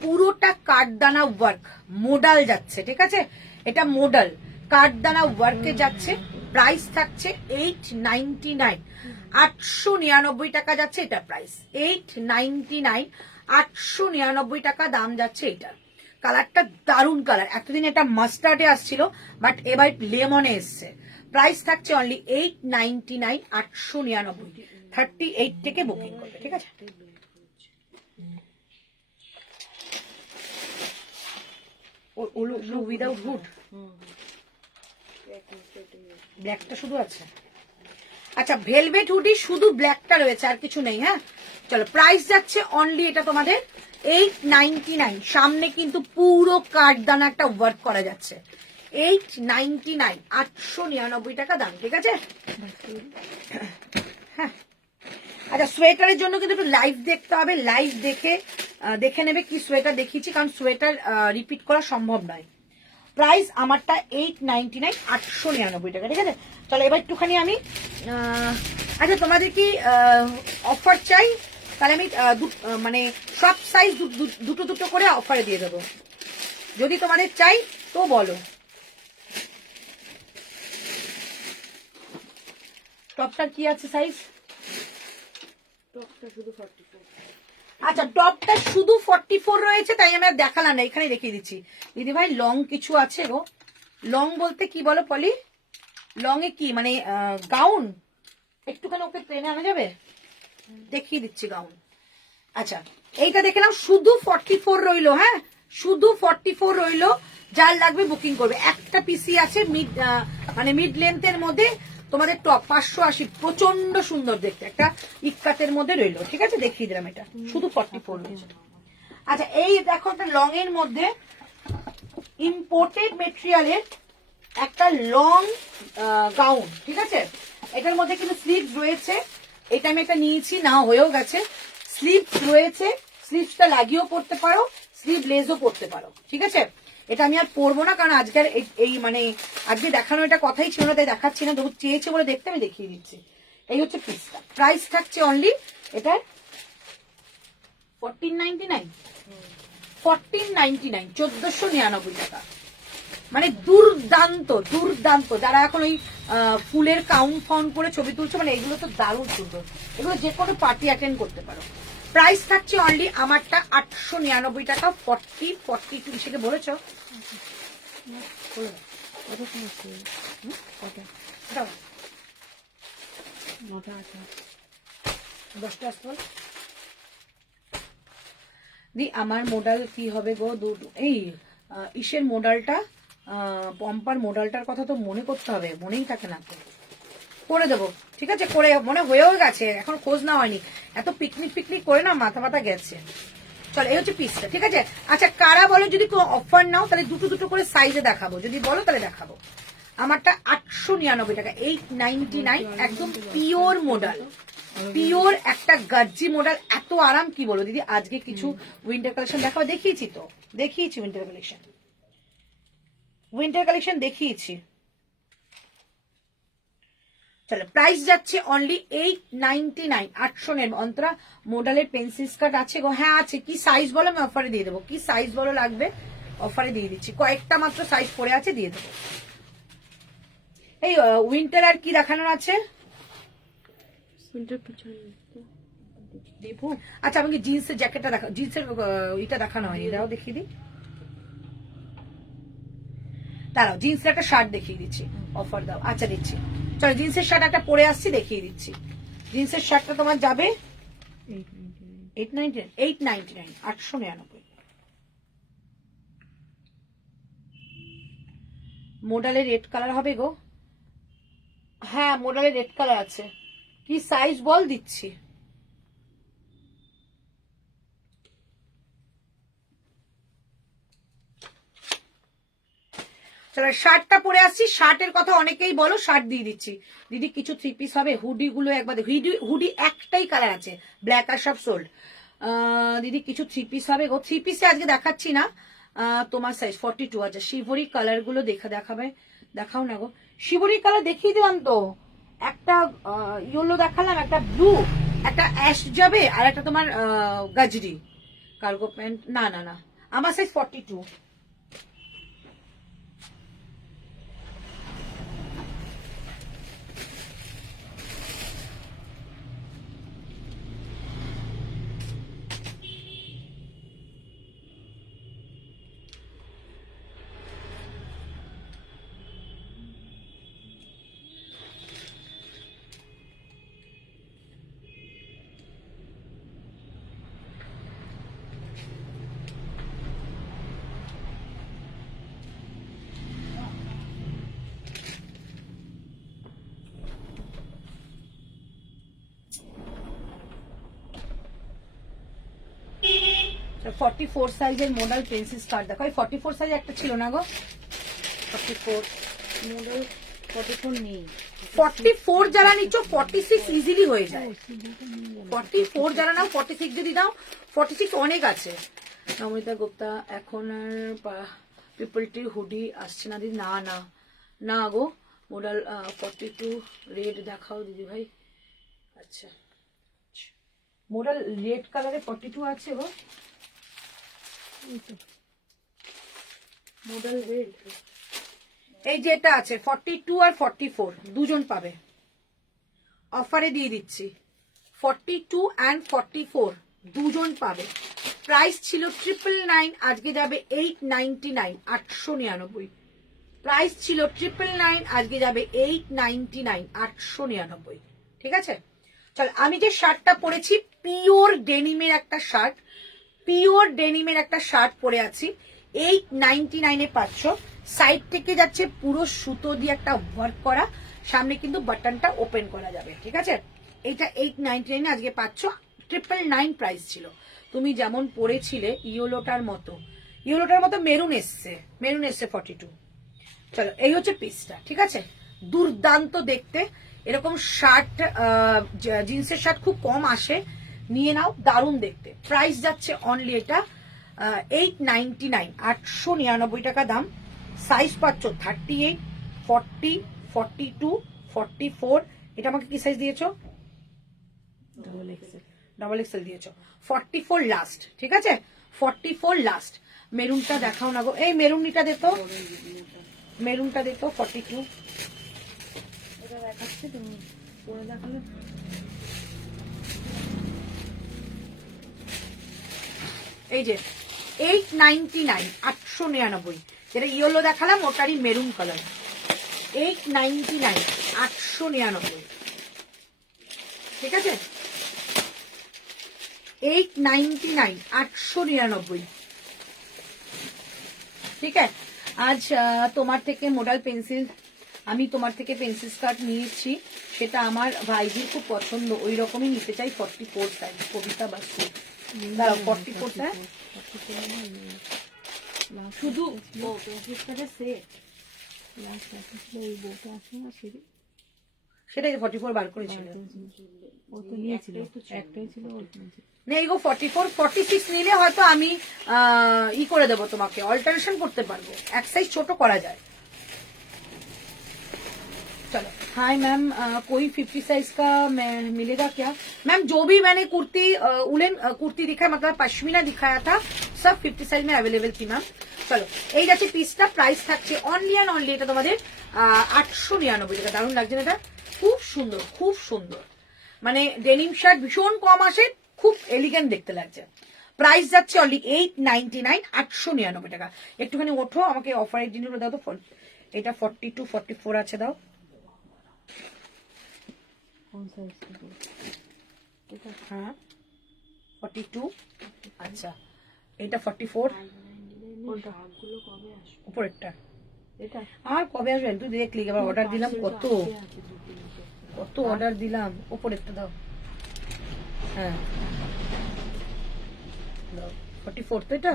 পুরোটা কাঠদানা ওয়ার্ক মোডাল যাচ্ছে, ঠিক আছে। এটা মোডাল কাঠদানা ওয়ার্কে যাচ্ছে। প্রাইস থাকছে 899, 899 টাকা যাচ্ছে এটা প্রাইস। 899, 899 টাকা দাম যাচ্ছে এটা। কালারটা দারুন কালার, এতদিন এটা মাস্টার্ডে আসছিল বাট এবার লেমনে এসছে। প্রাইস থাকছে অনলি 899, 899। 38 থেকে বুকিং করবে, ঠিক আছে। উইদাউট হুড, ব্ল্যাকটা শুধু আছে। আচ্ছা ভেলভেট হুডি শুধু ব্ল্যাকটা রয়েছে, আর কিছু নেই। হ্যাঁ চলো প্রাইস যাচ্ছে অনলি এটা তোমাদের 899। সামনে কিন্তু পুরো কাঠদানা একটা ওয়ার্ক করা যাচ্ছে। 899, 899 টাকা দাম, ঠিক আছে। হ্যাঁ আচ্ছা সোয়েটারের জন্য কিন্তু একটু লাইভ দেখতে হবে, লাইভ দেখে নেবে কি সোয়েটার দেখিয়েছি, কারণ সোয়েটার রিপিট করা সম্ভব নয়। প্রাইস আমারটা 899, 899 টাকা, ঠিক আছে। চলো এবার একটুখানি আমি আচ্ছা তোমাদের কি অফার চাই? তাহলে আমি মানে সব সাইজ দুটো দুটো করে অফারে দিয়ে দেবো, যদি তোমাদের চাই তো বলো। টপটার কি আছে সাইজ? টপটা শুধু 44। আচ্ছা টপটা শুধু 44 রয়েছে, তাই আমি আর দেখালাম না, এখানে দেখিয়ে দিচ্ছি। দিদি ভাই লং কিছু আছে গো? লং বলতে কি বলো পলি? লং এ কি মানে গাউন? একটুখানি ওকে ট্রেনে আনা যাবে? দেখিয়ে দিচ্ছি গাউন। আচ্ছা এইটা দেখলাম শুধু 44 রইলো। হ্যাঁ শুধু 44 রইলো, যার লাগবে বুকিং করবে। একটা পিসি আছে মানে মিড লেন্থের মধ্যে তোমাদের টপ 580, প্রচন্ড সুন্দর দেখতে, একটা ইক্কাতের মধ্যে রইলো, ঠিক আছে। দেখিয়ে দিলাম এটা শুধু 44 রয়েছে। আচ্ছা এই দেখো একটা লং এর মধ্যে ইম্পোর্টেড মেটেরিয়ালের একটা লং গাউন, ঠিক আছে। এটার মধ্যে কিন্তু স্লিভস রয়েছে, এটা আমি একটা নিয়েছি, না হয়েও গেছে। স্লিভস রয়েছে, স্লিভসটা লাগিয়েও পড়তে পারো, স্লিভ লেসও পড়তে পারো, ঠিক আছে। এটা আমি আর পরবো না, কারণ আজকের এই মানে আজকে দেখানো এটা কথাই ছিল না, তাই দেখাচ্ছি না। যখন চেয়েছে বলে দেখতে আমি দেখিয়ে দিচ্ছি। এই হচ্ছে পিসটা। প্রাইস থাকছে অনলি এটার 1499, 1499, 1499 টাকা। মানে দুর্দান্ত দুর্দান্ত। যারা এখন ওই ফুলের কাউন্ট ফাউন্ট করে ছবি তুলছো, মানে এগুলো তো দারুণ সুন্দর, এগুলো যে কোনো পার্টি অ্যাটেন্ড করতে পারো। প্রাইস থাকছে অনলি আমারটা 899 টাকা। 42 সেটা বলেছো দাও। 10টা আসতে বল দি। আমার মডেল কি হবে গো? এই ইসের মডেলটা, পম্পার মডেলটার কথা তো মনে করতে হবে, মনেই থাকে না তো। করে দেবো, ঠিক আছে, করে মনে হয়েও গেছে, এখন খোঁজ না হয়নি। এত পিকনিক করে না মাথা গেছে। চলো এই হচ্ছে পিসটা, ঠিক আছে। আচ্ছা কারা বলো যদি কোনো অফার নাও তাহলে দুটো করে সাইজে দেখাবো, যদি বলো তাহলে দেখাবো। আমারটা 899 টাকা, 899, একদম পিওর মডেল, পিওর একটা গাজ্জি মডেল। এত আরাম কি বলো দিদি। আজকে কিছু উইন্টার কালেকশন দেখাবো, দেখিয়েছি উইন্টার কালেকশন দেখিয়েছি। চলো প্রাইস যাচ্ছে অনলি 899, 800 অন্তরা মডেলের পেন্সিল স্কার্ট আছে গো? হ্যাঁ আছে। কি সাইজ বলো, আমি অফারে দিয়ে দেবো। কি সাইজ বলো লাগবে, অফারে দিয়ে দিচ্ছি। কয়েকটা মাত্র সাইজ পড়ে আছে, দিয়ে দেবো। এই উইন্টার আর কি দেখানোর আছে? আচ্ছা আমাকে জিন্সের জ্যাকেটটা দেখা, জিন্সের ইটা দেখানো হয়নি, দাও দেখিয়ে দিই। দাঁড়াও জিন্সের একটা শার্ট দেখিয়ে দিচ্ছি, অফার দাও। আচ্ছা দিচ্ছি, চলো জিন্সের শার্ট একটা পরে আসছি, দেখিয়ে দিচ্ছি। জিন্সের শার্টটা তোমার যাবে 899, 899। মোডালে রেড কালার হবে গো? হ্যাঁ মোডালে রেড কালার আছে। কি সাইজ বল, দিচ্ছি। চলো শার্টটা পরে আসছি। শার্টের কথা অনেকেই বলো, শার্ট দিয়ে দিচ্ছি। দিদি কিছু 3 পিস হবে? হুডি গুলো একবার, হুডি একটাই কালার আছে, ব্ল্যাক আর সব সোল্ড। দিদি কিছু 3 পিস হবে গো? 3 পিসে আজকে দেখাচ্ছি না, তোমার সাইজ 42 আছে। শিবরি কালার গুলো দেখাবে, দেখাও না গো। শিবরি কালার দেখিয়ে দিলাম তো, একটা ইয়েলো দেখালাম, একটা ব্লু, একটা অ্যাশ যাবে, আর একটা তোমার গাজরি কার্গো প্যান্ট। না আমার সাইজ 42। So 44 সাইজের মডেল পেন্সিল স্কার্ট দেখো। 44 সাইজ একটা ছিল না গো? 44 মডেল 44 নেই। 44 যারা নিচ্ছ 46 ইজিলি হয়ে যায়। 44 যারা নাও 46 যদি দাও, 46 অনেক আছে। নমিতা গুপ্তা, এখন আর পিপল টি হুডি আসছে না দিদি? না গো, মডেল 42 রেড দেখাও দিদি ভাই। আচ্ছা মডেল রেড কালারে 42 আছে গো। মডেল রেড এই যেটা আছে 42 আর 44 দুজন পাবে, অফারে দিয়ে দিচ্ছি। 42 and 44 দুজন পাবে। প্রাইস ছিল 999, আজকে যাবে 899, 899। প্রাইস ছিল 999, আজকে যাবে 899, 899। ঠিক আছে চল। আমি যে শার্টটা পরেছি পিওর ডেনিমের একটা শার্ট, পিওর ডেনিমের একটা শার্ট পরে আছি, 899 পাচ্ছ। সাইড থেকে যাচ্ছে পুরো সুতো দিয়ে একটা ওয়ার্ক করা, সামনে কিন্তু বাটনটা ওপেন করা যাবে। ঠিক আছে, এইটা 899 আজকে পাচ্ছ। 999 প্রাইস ছিল। তুমি যেমন পরেছিলে ইয়েলোটার মতো মেরুন এসছে 42। চলো এই হচ্ছে পিসটা, ঠিক আছে, দুর্দান্ত দেখতে। এরকম শার্ট, জিন্সের শার্ট খুব কম আসে, নিয়ে নাও, দারুণ দেখতে। প্রাইস যাচ্ছে অনলি এটা 899, 899 টাকা দাম। সাইজ পাচ্ছ 38, 40, 42, 44। এটা আমাকে কি সাইজ দিয়েছো? ডবল এক্সেল দিয়েছো। 44 লাস্ট, ঠিক আছে, 44 লাস্ট। মেরুনটা দেখাও না গো, এই মেরুনটা দে তো, মেরুনটা দে তো। 42 এটা দেখাচ্ছে তুমি পরে দেখালে। এই যে 899, 899, যেটা ইয়েলো দেখালাম ওটারই মেরুন কালার। 899, 899, ঠিক আছে? 899, 899, ঠিক আছে? আজ তোমার থেকে মডেল পেন্সিল, আমি তোমার থেকে পেন্সিল স্কার্ট নিয়েছি, সেটা আমার ভাইজির খুব পছন্দ, ওই রকমই নিতে চাই। 44 সাইজ, কবিতা বাসু। দাঁড়াও, 44 সাইজ শুধু সেটাই 44 বার করেছিল না, এগো 44, 46 নিলে হয়তো আমি ই করে দেবো তোমাকে, অল্টারেশন করতে পারবো, এক সাইজ ছোট করা যায়। चलो हाय मैम, कोई 50 साइज का मिलेगा क्या? मैम जो भी मैंने कुर्ती उलेन कुर्ती दिखाया, मतलब पश्मीना दिखाया था, सब 50 साइज में अवेलेबल थी मैम। চলো এই যাচ্ছে পিসটা, প্রাইস থাকছে অনলি অ্যান্ড অনলি এটা তোমাদের 899 টাকা। দারুণ লাগছে না এটা? খুব সুন্দর, খুব সুন্দর, মানে ডেনিম শার্ট ভীষণ কম আসে, খুব এলিগেন্ট দেখতে লাগছে। প্রাইস যাচ্ছে অনলি 899, 899 টাকা। একটুখানি ওঠো, আমাকে অফারের জিনিসগুলো দাও তো। এটা 42, 44 আছে, দাও। হ্যাঁ 42, আচ্ছা এটা 44, উপরেরটা আর কবে আসবেন তুই দেখলি? এবার অর্ডার দিলাম, কত কত অর্ডার দিলাম। উপরেরটা দাও, হ্যাঁ 44 তো এটা।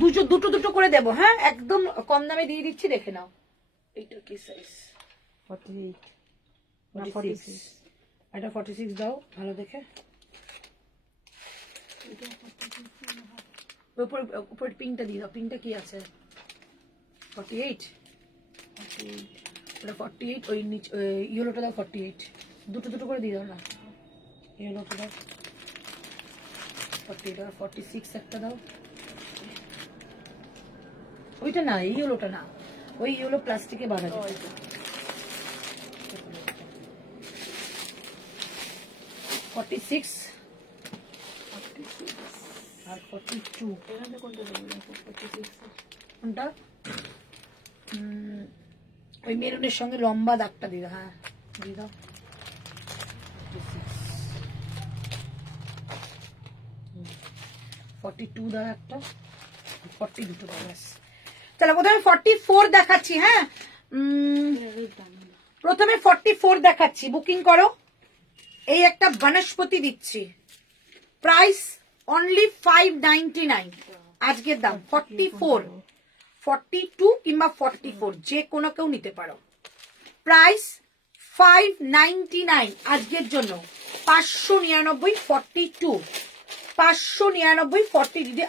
দুটো দুটো করে দেবো, হ্যাঁ একদম কম দামে দিয়ে দিচ্ছি, দেখে নাও। এইটা কি সাইজ? 48, 46, এটা 46 দাও ভালো দেখে। উপরে পিঙ্কটা দিয়ে দাও, পিঙ্কটা কি আছে? 48, ওটা 48, ওই নিচ ইয়েলোটা দাও 48, দুটো দুটো করে দিয়ে দাও না, ইয়েলোটা দাও 48, আর 46 একটা দাও। ওইটা না, এই ইয়েলোটা না, ওই ইয়েলো প্লাস্টিকে বাঁধা যায়। 46 আর 42, কোনটা? ওই মেরুনের সঙ্গে লম্বা দাগটা দিয়ে দাও, হ্যাঁ দিয়ে দাও। 42 দাও একটা, 40 দুটো দাও ব্যাস। চলো প্রথমে 44 দেখাচ্ছি, হ্যাঁ প্রথমে 44 দেখাচ্ছি, বুকিং করো। এই একটা বনস্পতি দিচ্ছি, প্রাইস অনলি 599, আজকের দাম 44, 42 কিংবা 44, যে কোনো কেউ নিতে পারো। প্রাইস 599 আজকের জন্য, 599, 42, 599, 40। দিদি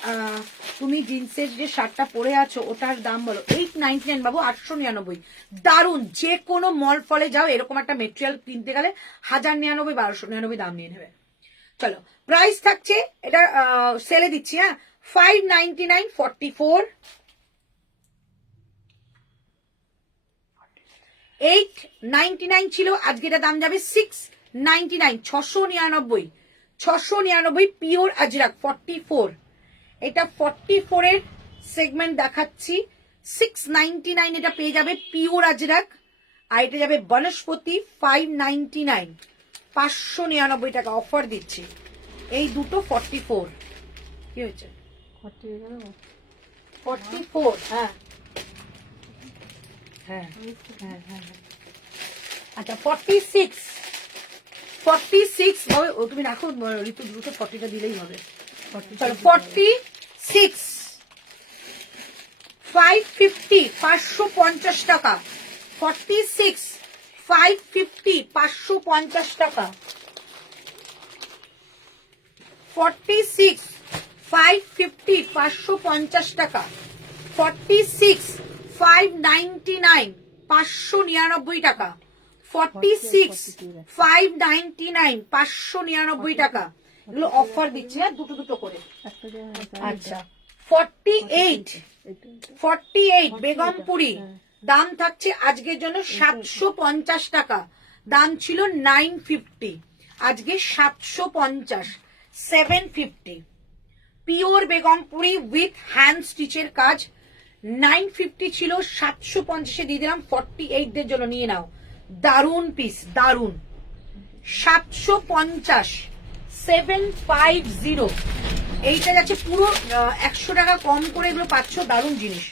তুমি জিন্সের যে শার্টটা পরে আছো ওটার দাম বলো। 899 বাবু, 899, দারুন। যে কোনো মল ফলে যাও, এরকম একটা মেটেরিয়াল কিনতে গেলে 1099, 1299 দাম নিয়ে নেবে। চলো প্রাইস থাকছে, এটা সেলে দিচ্ছি, হ্যাঁ 599, 44, 899 ছিল, আজকে এটা দাম যাবে 699, 699, 699 পিওর আজরাক 44। এটা 44 এর সেগমেন্ট দেখাচ্ছি, 699 এটা পেয়ে যাবে পিওর আজরাক। আর এটা যাবে বনস্পতি 599, 599 টাকা অফার দিচ্ছি। এই দুটো 44, কি হয়েছে 44, হ্যাঁ হ্যাঁ হ্যাঁ হ্যাঁ। আচ্ছা 46, 46 ও তুমি রাখো ঋতু, দ্রুত 40টা দিলেই হবে। চলো 46, 550, 550 টাকা। 46, 550, 550 টাকা। 46, 550, 550 টাকা। 46, 599, 599 টাকা। 46, 599, 599 টাকা। এগুলো অফার দিচ্ছি, হ্যাঁ দুটো দুটো করে। আচ্ছা 48, 48 বেগমপুরি, দাম থাকছে আজকের জন্য 750 টাকা, দাম ছিল 950, আজকে 750, 750, পিওর বেগমপুরি উইথ হ্যান্ড স্টিচের কাজ। 950 ছিল, 750 দিয়ে দিলাম 48 দের জন্য, নিয়ে নাও। দারুন পিস, দারুন। 750, 750, এইটা যাচ্ছে পুরো 100 টাকা কম করে এগুলো পাচ্ছ, দারুন জিনিস।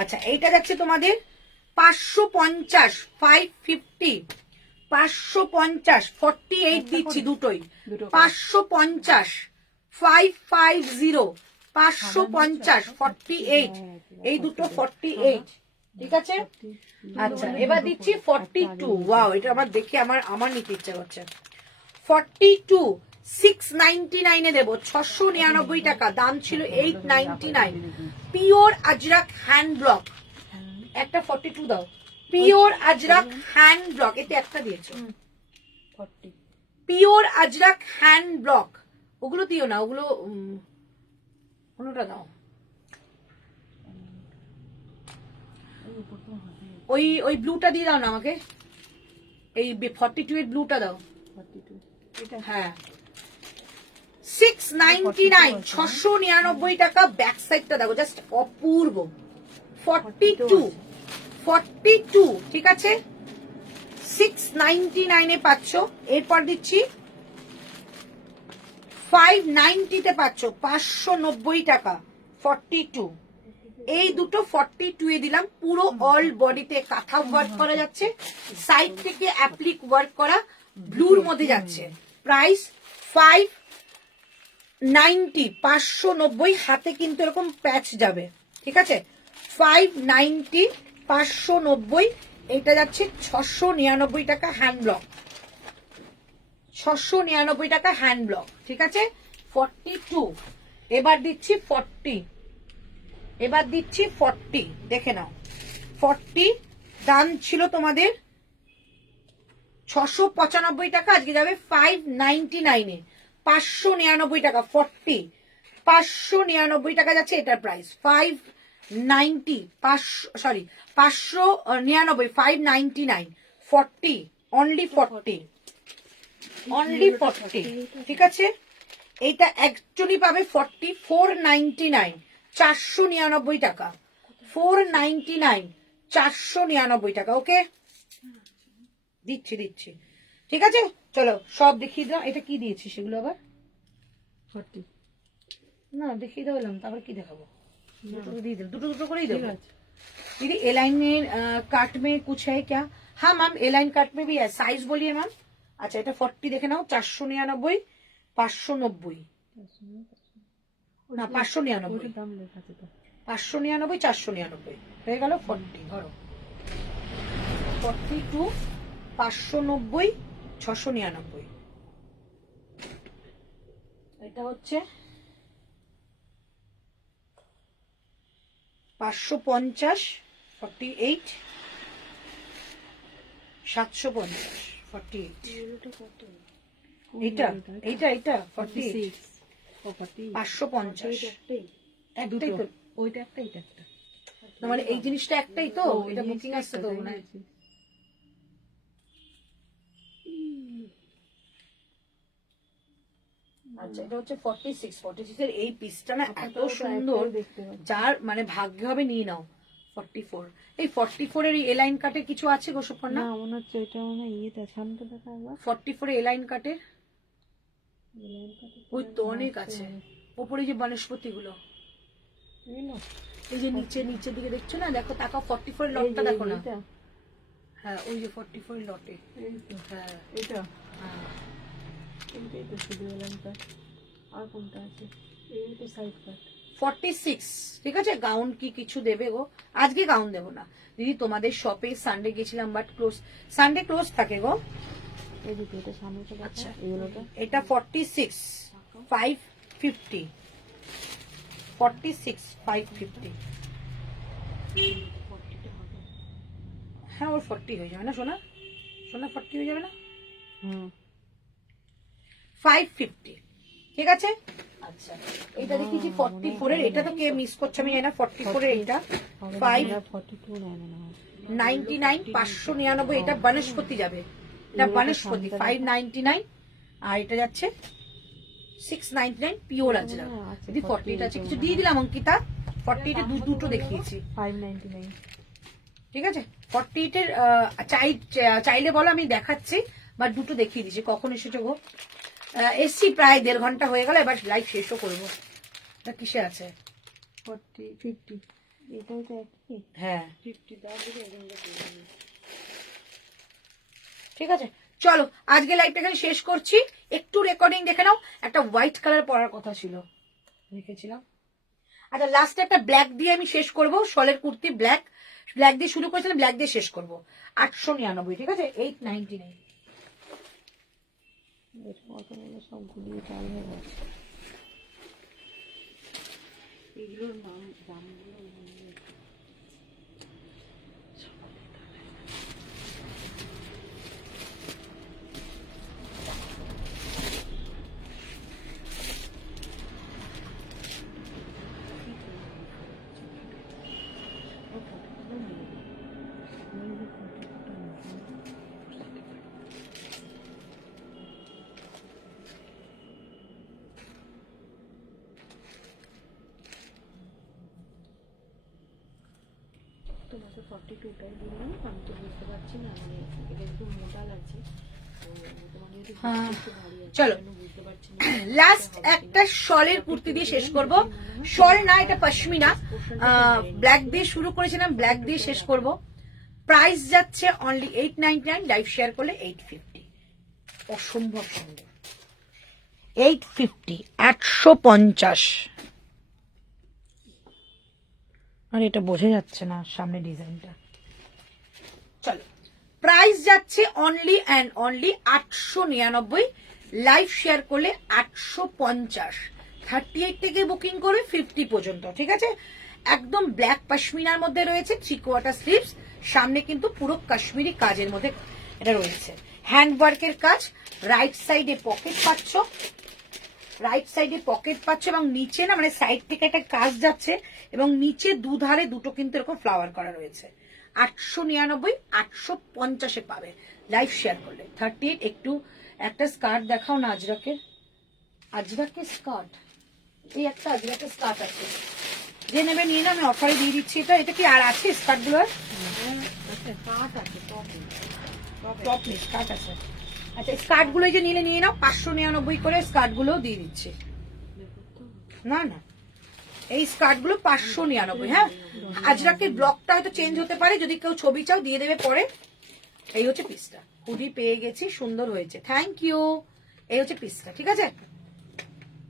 আচ্ছা, এইটা যাচ্ছে তোমাদের 550, 550, 550, 48 দিচ্ছি দুটোই। 550, 550, 550, 48, এই দুটো 48, ঠিক আছে। আচ্ছা, এবার দিচ্ছি 42। ওয়াও, এটা আমার দেখে আমার নিতে ইচ্ছা করছে। 42, 699 এ দেবো, 699 টাকা, দাম ছিল 899। পিওর আজরাক হ্যান্ড ব্লক, একটা 42 দাও। পিওর আজরাক হ্যান্ড ব্লক, এতে একটা দিয়েছো। পিওর আজরাক হ্যান্ড ব্লক, ওগুলো দিও না, ওগুলো কোনটা দাও, ওই ব্লুটা দিয়ে দাও না আমাকে, এই 42 এর ব্লুটা দাও। হ্যাঁ, 699, 699 টাকা। ব্যাক সাইডটা দেখো, জাস্ট অপূর্ব। 42, 42, ঠিক আছে, 699 এ পাচ্ছ। এরপর দিচ্ছি 590 তে পাচ্ছ, 590 টাকা, 42। এই দুটো 42 এ দিলাম। পুরো অল বডিতে কাঁথা ওয়ার্ক করা যাচ্ছে, সাইড থেকে অ্যাপ্লিক ওয়ার্ক করা, ব্লুর মধ্যে যাচ্ছে। প্রাইস 590, 590। হাতে কিন্তু এরকম প্যাচ যাবে, ঠিক আছে। 590, 590, এটা যাচ্ছে 699 টাকা হ্যান্ড ব্লক, 699 টাকা হ্যান্ড ব্লক, ঠিক আছে। 42, এবার দিচ্ছি 40, এবার দিচ্ছি 40, দেখে নাও। 40 দাম ছিল তোমাদের 695 টাকা, আজকে যাবে 599 এ, 599 টাকা। 40, 599 টাকা যাচ্ছে এটার প্রাইস। 590, 599, 599, 40, অনলি 40, অনলি 40, ঠিক আছে। এইটা অ্যাকচুয়ালি পাবে 40, 499, 499 টাকা, 499, 499 টাকা। ওকে, দিচ্ছি, ঠিক আছে। চলো সব দেখিয়ে দাও। এটা কি দিয়েছি সেগুলো আবার 40 না দেখিয়ে দাও, তারপর কি দেখাবো, দুটো দিয়ে দেবো, দুটো করেই দেবো। दीदी ए लाइन में काट में कुछ है क्या? हाँ मैम, ए लाइन काट में भी है। साइज बोलिए मैम। अच्छा, এটা 40 দেখে নাও। 499, 590, না 599, দাম লেখা আছে তো। 599, 499 হয়ে গেল 40। ধরো 42, 590, 699। এটা হচ্ছে 550, 48, 750, 48। এইটা 48, 550, একটাই তো, ওইটা একটা, এটা একটা। মানে এই জিনিসটা একটাই তো, এটা বুকিং আসছে তো মনে হয়। আচ্ছা, এটা হচ্ছে 46, 46 এর এই পিসটা না এত সুন্দর, যার মানে ভাগ্য হবে নিয়ে নাও। 44, এই 44 এর এ লাইন কাটে কিছু আছে গো সুপর্ণা? না, মনে হচ্ছে ওইটা মনে হয় ইয়েতে সামনে দেখা একবার। 44 এ লাইন কাটে ওই তো অনেক আছে। ওপরে যে বনস্পতি গুলো, এই যে নিচের দিকে দেখছো না, দেখো তাকাও, 44 এর লটটা দেখো না। হ্যাঁ, ওই যে 44 এর লটে। হ্যাঁ, এটা হ্যাঁ, এইটাই তো শুধু এলাকা। আর কোনটা আছে? এই তো সাইড কাট। 46, ঠিক আছে। গাউন কি কিছু দেবে গো? আজকে গাউন দেবো না দিদি, তোমাদের শপে সানডে গেছিলাম, বাট ক্লোজ, সানডে ক্লোজ থাকে গো। এই দুটো, এটা সামনেটা দেখা। আচ্ছা, এগুলোটা এটা 46, 550, 46, 550। হ্যাঁ, ওর 40 হয়ে যাবে না সোনা? 40 হয়ে যাবে না? 550, ঠিক আছে। আচ্ছা, এটা দেখিছি 44 এর, এটা তো কে মিস করছে আমি জানি না। 44 এর এটা 599, 599, এটা বনস্পতি যাবে, এটা বনস্পতি 599। আর এটা যাচ্ছে 699 পিওর আজরাক। হ্যাঁ, আছে, যদি 48 আছে 48 কিছু দিয়ে দিলাম অঙ্কিতা। 48 এর দুটো দেখিয়েছি, 599। ঠিক আছে। 48 এর চাইলে বলো আমি দেখাচ্ছি, বা দুটো দেখিয়ে দিচ্ছি। কখন এসেছো গো? এসছি প্রায় 1.5 ঘন্টা হয়ে গেল, এবার লাইভ শেষও করবো। এটা কিসে আছে? 40, 50 এটাও তো একই। হ্যাঁ 50 দাও দিলে এখানটা দিয়ে দেবো। ঠিক আছে, চলো আজকে লাইভটা এখানে শেষ করছি। একটু রেকর্ডিং দেখে নাও। একটা হোয়াইট কালার পরার কথা ছিল, দেখেছিলাম। আচ্ছা লাস্টে একটা ব্ল্যাক দিয়ে আমি শেষ করব। শলের কুর্তি ব্ল্যাক দিয়ে শুরু করেছিলাম, ব্ল্যাক দিয়ে শেষ করব। 899, ঠিক আছে। 899। এর কত হলো সব গুলিয়ে চাল হয়ে গেছে। এগুলোর দামগুলো তোমাকে 42টাই দিলাম। আমি তো বুঝতে পারছি না, মানে এটা একটু মোটা লাগছে, তো তোমার যদি একটু ভারী আছে চলো আমি বুঝতে পারছি না। লাস্ট একটা শলের কুর্তি দিয়ে শেষ করব। শল না, এটা পশমিনা। ব্ল্যাক দিয়ে শুরু করেছিলাম, ব্ল্যাক দিয়ে শেষ করব। প্রাইস যাচ্ছে অনলি 899, লাইভ শেয়ার করলে 850। অসম্ভব সুন্দর। 850, 850। আর এটা বোঝা যাচ্ছে না সামনে ডিজাইনটা। চলো প্রাইস যাচ্ছে only and only 899, live share করলে 850। 38 থেকে বুকিং করে 50 পর্যন্ত, ঠিক আছে। একদম ব্ল্যাক পশমিনার মধ্যে রয়েছে, 3/4 স্লিভস। সামনে কিন্তু পুরো কাশ্মীরি কাজের মধ্যে এটা রয়েছে, হ্যান্ড ওয়ার্কের কাজ। রাইট সাইডে পকেট পাচ্ছ, এবং নিচে না মানে সাইড থেকে একটা কাজ যাচ্ছে, এবং নিচে দুধারে দুটো কিন্তু এরকম ফ্লাওয়ার করা রয়েছে। 899, 850 পাবে লাইভ শেয়ার করলে। 38। একটু একটা স্কার্ট দেখাও না আজরাকের স্কার্ট। এই একটা আজরাকের স্কার্ট আছে, যে নেবে নিয়ে না, আমি অফারে দিয়ে দিচ্ছি। এটা কি আর আছে স্কার্ট গুলো? টপ নেই, স্কার্ট আছে। আচ্ছা স্কার্ট গুলো যে নিলে নিয়ে নাও, 599 করে স্কার্ট গুলো দিয়ে দিচ্ছে। না না, এই স্কার্ট গুলো 599। হ্যাঁ, আজরাকের ব্লকটা হয়তো চেঞ্জ হতে পারে, যদি কেউ ছবি চাও দিয়ে দেবে পরে। এই হচ্ছে পিসটা, হুডি পেয়ে গেছি, সুন্দর হয়েছে, থ্যাংক ইউ। এই হচ্ছে পিসটা, ঠিক আছে।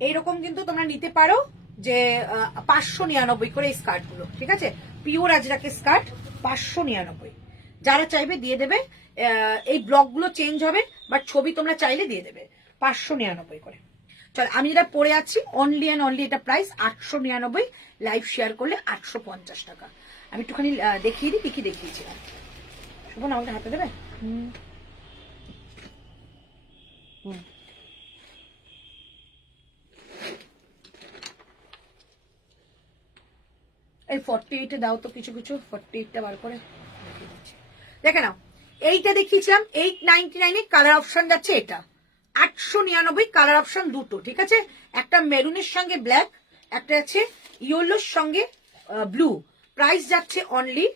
এইরকম কিন্তু তোমরা নিতে পারো, যে 599 করে এই স্কার্ট গুলো, ঠিক আছে। পিওর আজরাকের স্কার্ট 599। যারা চাইবে দিয়ে দেবে। এই ব্লক গুলো চেঞ্জ হবে, বাট ছবি তোমরা চাইলে দিয়ে দেবে। 599 করে। চল আমি যেটা পরে আছি অনলি অ্যান্ড অনলি, এটা প্রাইস 899, লাইভ শেয়ার করলে 850 টাকা। আমি একটুখানি দেখিয়ে দিই কি দেখিয়েছিলাম। শোভন আমাকে হাতে দেবে? এই 48 দাও তো, কিছু 48টা বার করে দেখে নাও। এইটা দেখিয়েছিলাম 899 কালার অপশন যাচ্ছে, এটা 899 কালার অপশন দুটো, ঠিক আছে। একটা মেরুনের সঙ্গে ব্ল্যাক, একটা আছে ইয়েলোর সঙ্গে ব্লু। প্রাইস যাচ্ছে অনলি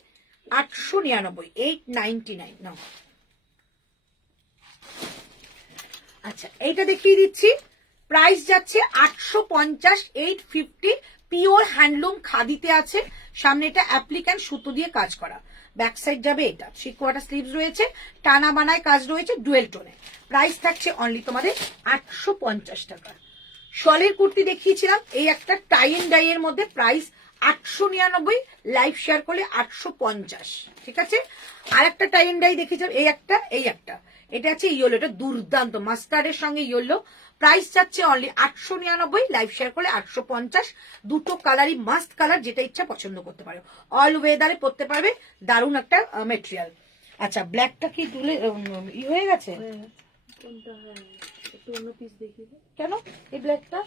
899, 899 নাও। আচ্ছা এইটা দেখিয়ে দিচ্ছি, প্রাইস যাচ্ছে 850, 850। পিওর হ্যান্ডলুম খাদিতে আছে। সামনে এটা অ্যাপ্লিক্যান্ট সুতো দিয়ে কাজ করা, ব্যাক সাইড যাবে এটা, 3/4 স্লিভস রয়েছে, টানা বানায় কাজ রয়েছে, ডুয়েল টোনে। প্রাইস থাকছে অনলি তোমাদের 850 টাকা। শলের কুর্তি দেখিয়েছিলাম, এই একটা টাই এন্ড ডাই এর মধ্যে, প্রাইস 899, লাইভ শেয়ার করলে 850, ঠিক আছে। আর একটা টাই এন্ড ডাই দেখিয়েছিলাম, এই একটা এটা আছে ইয়েলো, এটা দুর্দান্ত মাস্টার্ডের সঙ্গে ইয়েলো। প্রাইস যাচ্ছে অনলি 899, লাইভ শেয়ার করলে 850। দুটো কালারই মাস্ট কালার, যেটা ইচ্ছা পছন্দ করতে পারো, অল ওয়েদারে পরতে পারবে, দারুণ একটা মেটেরিয়াল। আচ্ছা ব্ল্যাকটা কি তুলে হয়ে গেছে? কোনটা? হ্যাঁ, একটু অন্য পিস দেখিয়ে দে। কেন এই ব্ল্যাকটা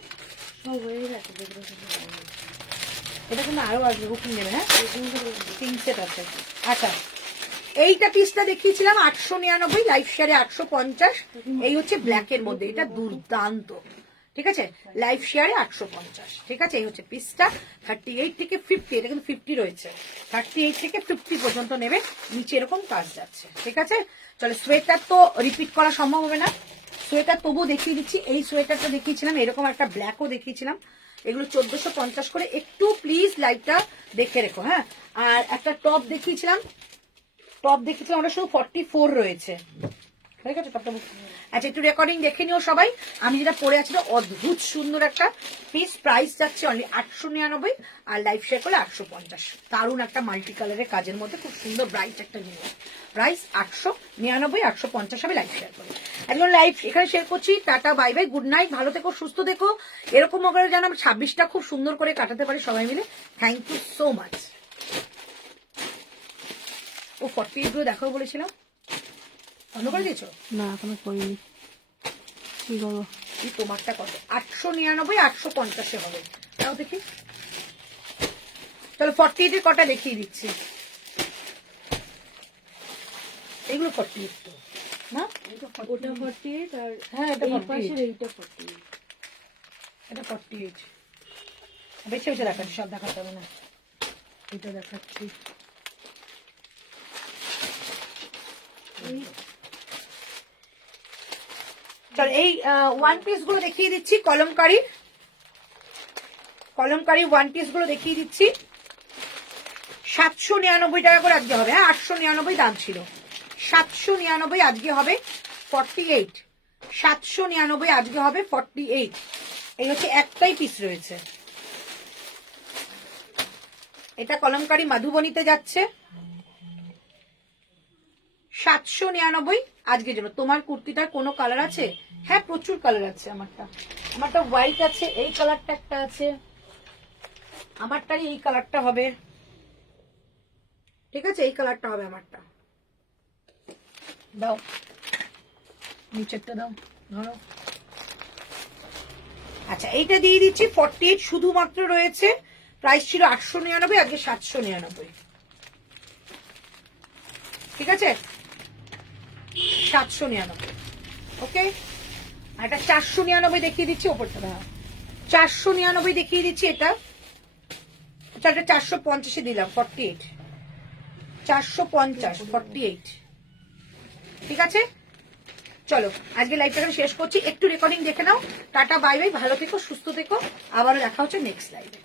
সব হয়ে গেছে, দেখবে এটা কিন্তু আরো আসবে, বুকিং নেবে। হ্যাঁ, 3 সেট আছে। আচ্ছা এইটা পিসটা দেখিয়েছিলাম 899, লাইভ শেয়ারে 850। এই হচ্ছে ব্ল্যাক এর মধ্যে, এটা দুর্দান্ত, ঠিক আছে, লাইভ শেয়ারে 850। ঠিক আছে, এই হচ্ছে পিসটা। 38 থেকে 50, এটা কিন্তু 50 রয়েছে, 38 থেকে 50 পর্যন্ত নেবে, নিচে এরকম কাজ যাচ্ছে। ঠিক আছে, চলো সোয়েটার তো রিপিট করা সম্ভব হবে না, সোয়েটার তবুও দেখিয়ে দিচ্ছি। এই সোয়েটারটা দেখিয়েছিলাম, এরকম একটা ব্ল্যাকও দেখিয়েছিলাম, এগুলো 1450 করে। একটু প্লিজ লাইভটা দেখে রেখো, হ্যাঁ। আর একটা টপ দেখিয়েছিলাম, ওটা শুধু 44 রয়েছে। ঠিক আছে, টপটা আচ্ছা একটু রেকর্ডিং দেখে নিও সবাই। আমি যেটা পরে আছি অদ্ভুত সুন্দর একটা পিস, প্রাইস যাচ্ছে অনলি 899, আর লাইভ শেয়ার করলে 850। দারুণ একটা মাল্টি কালারের কাজের মধ্যে খুব সুন্দর ব্রাইট একটা জিনিস, প্রাইস 899, 850 হবে লাইভ শেয়ার করে। একজন লাইভ এখানে শেয়ার করছি। Tata, bye bye, good night, ভালো থেকো, সুস্থ থেকো, এরকম করে যেন 26টা খুব সুন্দর করে কাটাতে পারি সবাই মিলে। Thank you so much. ও 48 গুলো দেখো বলেছিলাম, বন্ধ করে দিয়েছো? না এখনো করিনি, কি করবো? এই তোমারটা কত? 899, 850 হবে। তাও দেখি, চলো 48 এর কটা দেখিয়ে দিচ্ছি। এগুলো 48 তো না, ওটা 48 আর হ্যাঁ এটা এই 48, পাশের এইটা 48। এটা 48। বেছে বেছে দেখাচ্ছি, সব দেখাতে হবে না, এটা দেখাচ্ছি। চল এই ওয়ান পিস গুলো দেখিয়ে দিচ্ছি, কলমকারি ওয়ান পিস গুলো দেখিয়ে দিচ্ছি। 799 টাকা করে আজকে হবে, হ্যাঁ 899 দাম ছিল, 799 আজকে হবে 48, 799 আজকে হবে 48। এই হচ্ছে একটাই পিস রয়েছে, এটা কলমকারি মাধুবনীতে যাচ্ছে 799 আজকের জন্য। তোমার কুর্তিটার কোনো কালার আছে? হ্যাঁ প্রচুর কালার আছে, আমারটা হোয়াইট আছে, এই কালারটা একটা আছে, আমারটারই এই কালারটা হবে। ঠিক আছে, এই কালারটা হবে আমারটা। দাও নিচেরটা দাও, ধরো। আচ্ছা এইটা দিয়ে দিচ্ছি 48, শুধুমাত্র রয়েছে, প্রাইস ছিল 899, আজকে 799। ঠিক আছে, 799। ওকে, এটা 499 দেখিয়ে দিচ্ছি, ওপরটা দাও, 499 দেখিয়ে দিচ্ছি। এটা 450 দিলাম, 48, 450, 48। ঠিক আছে, চলো আজকে লাইভটা শেষ করছি, একটু রেকর্ডিং দেখে নাও। টাটা, বাই বাই, ভালো থেকো, সুস্থ থেকো, আবারও দেখা হচ্ছে নেক্সট লাইভে।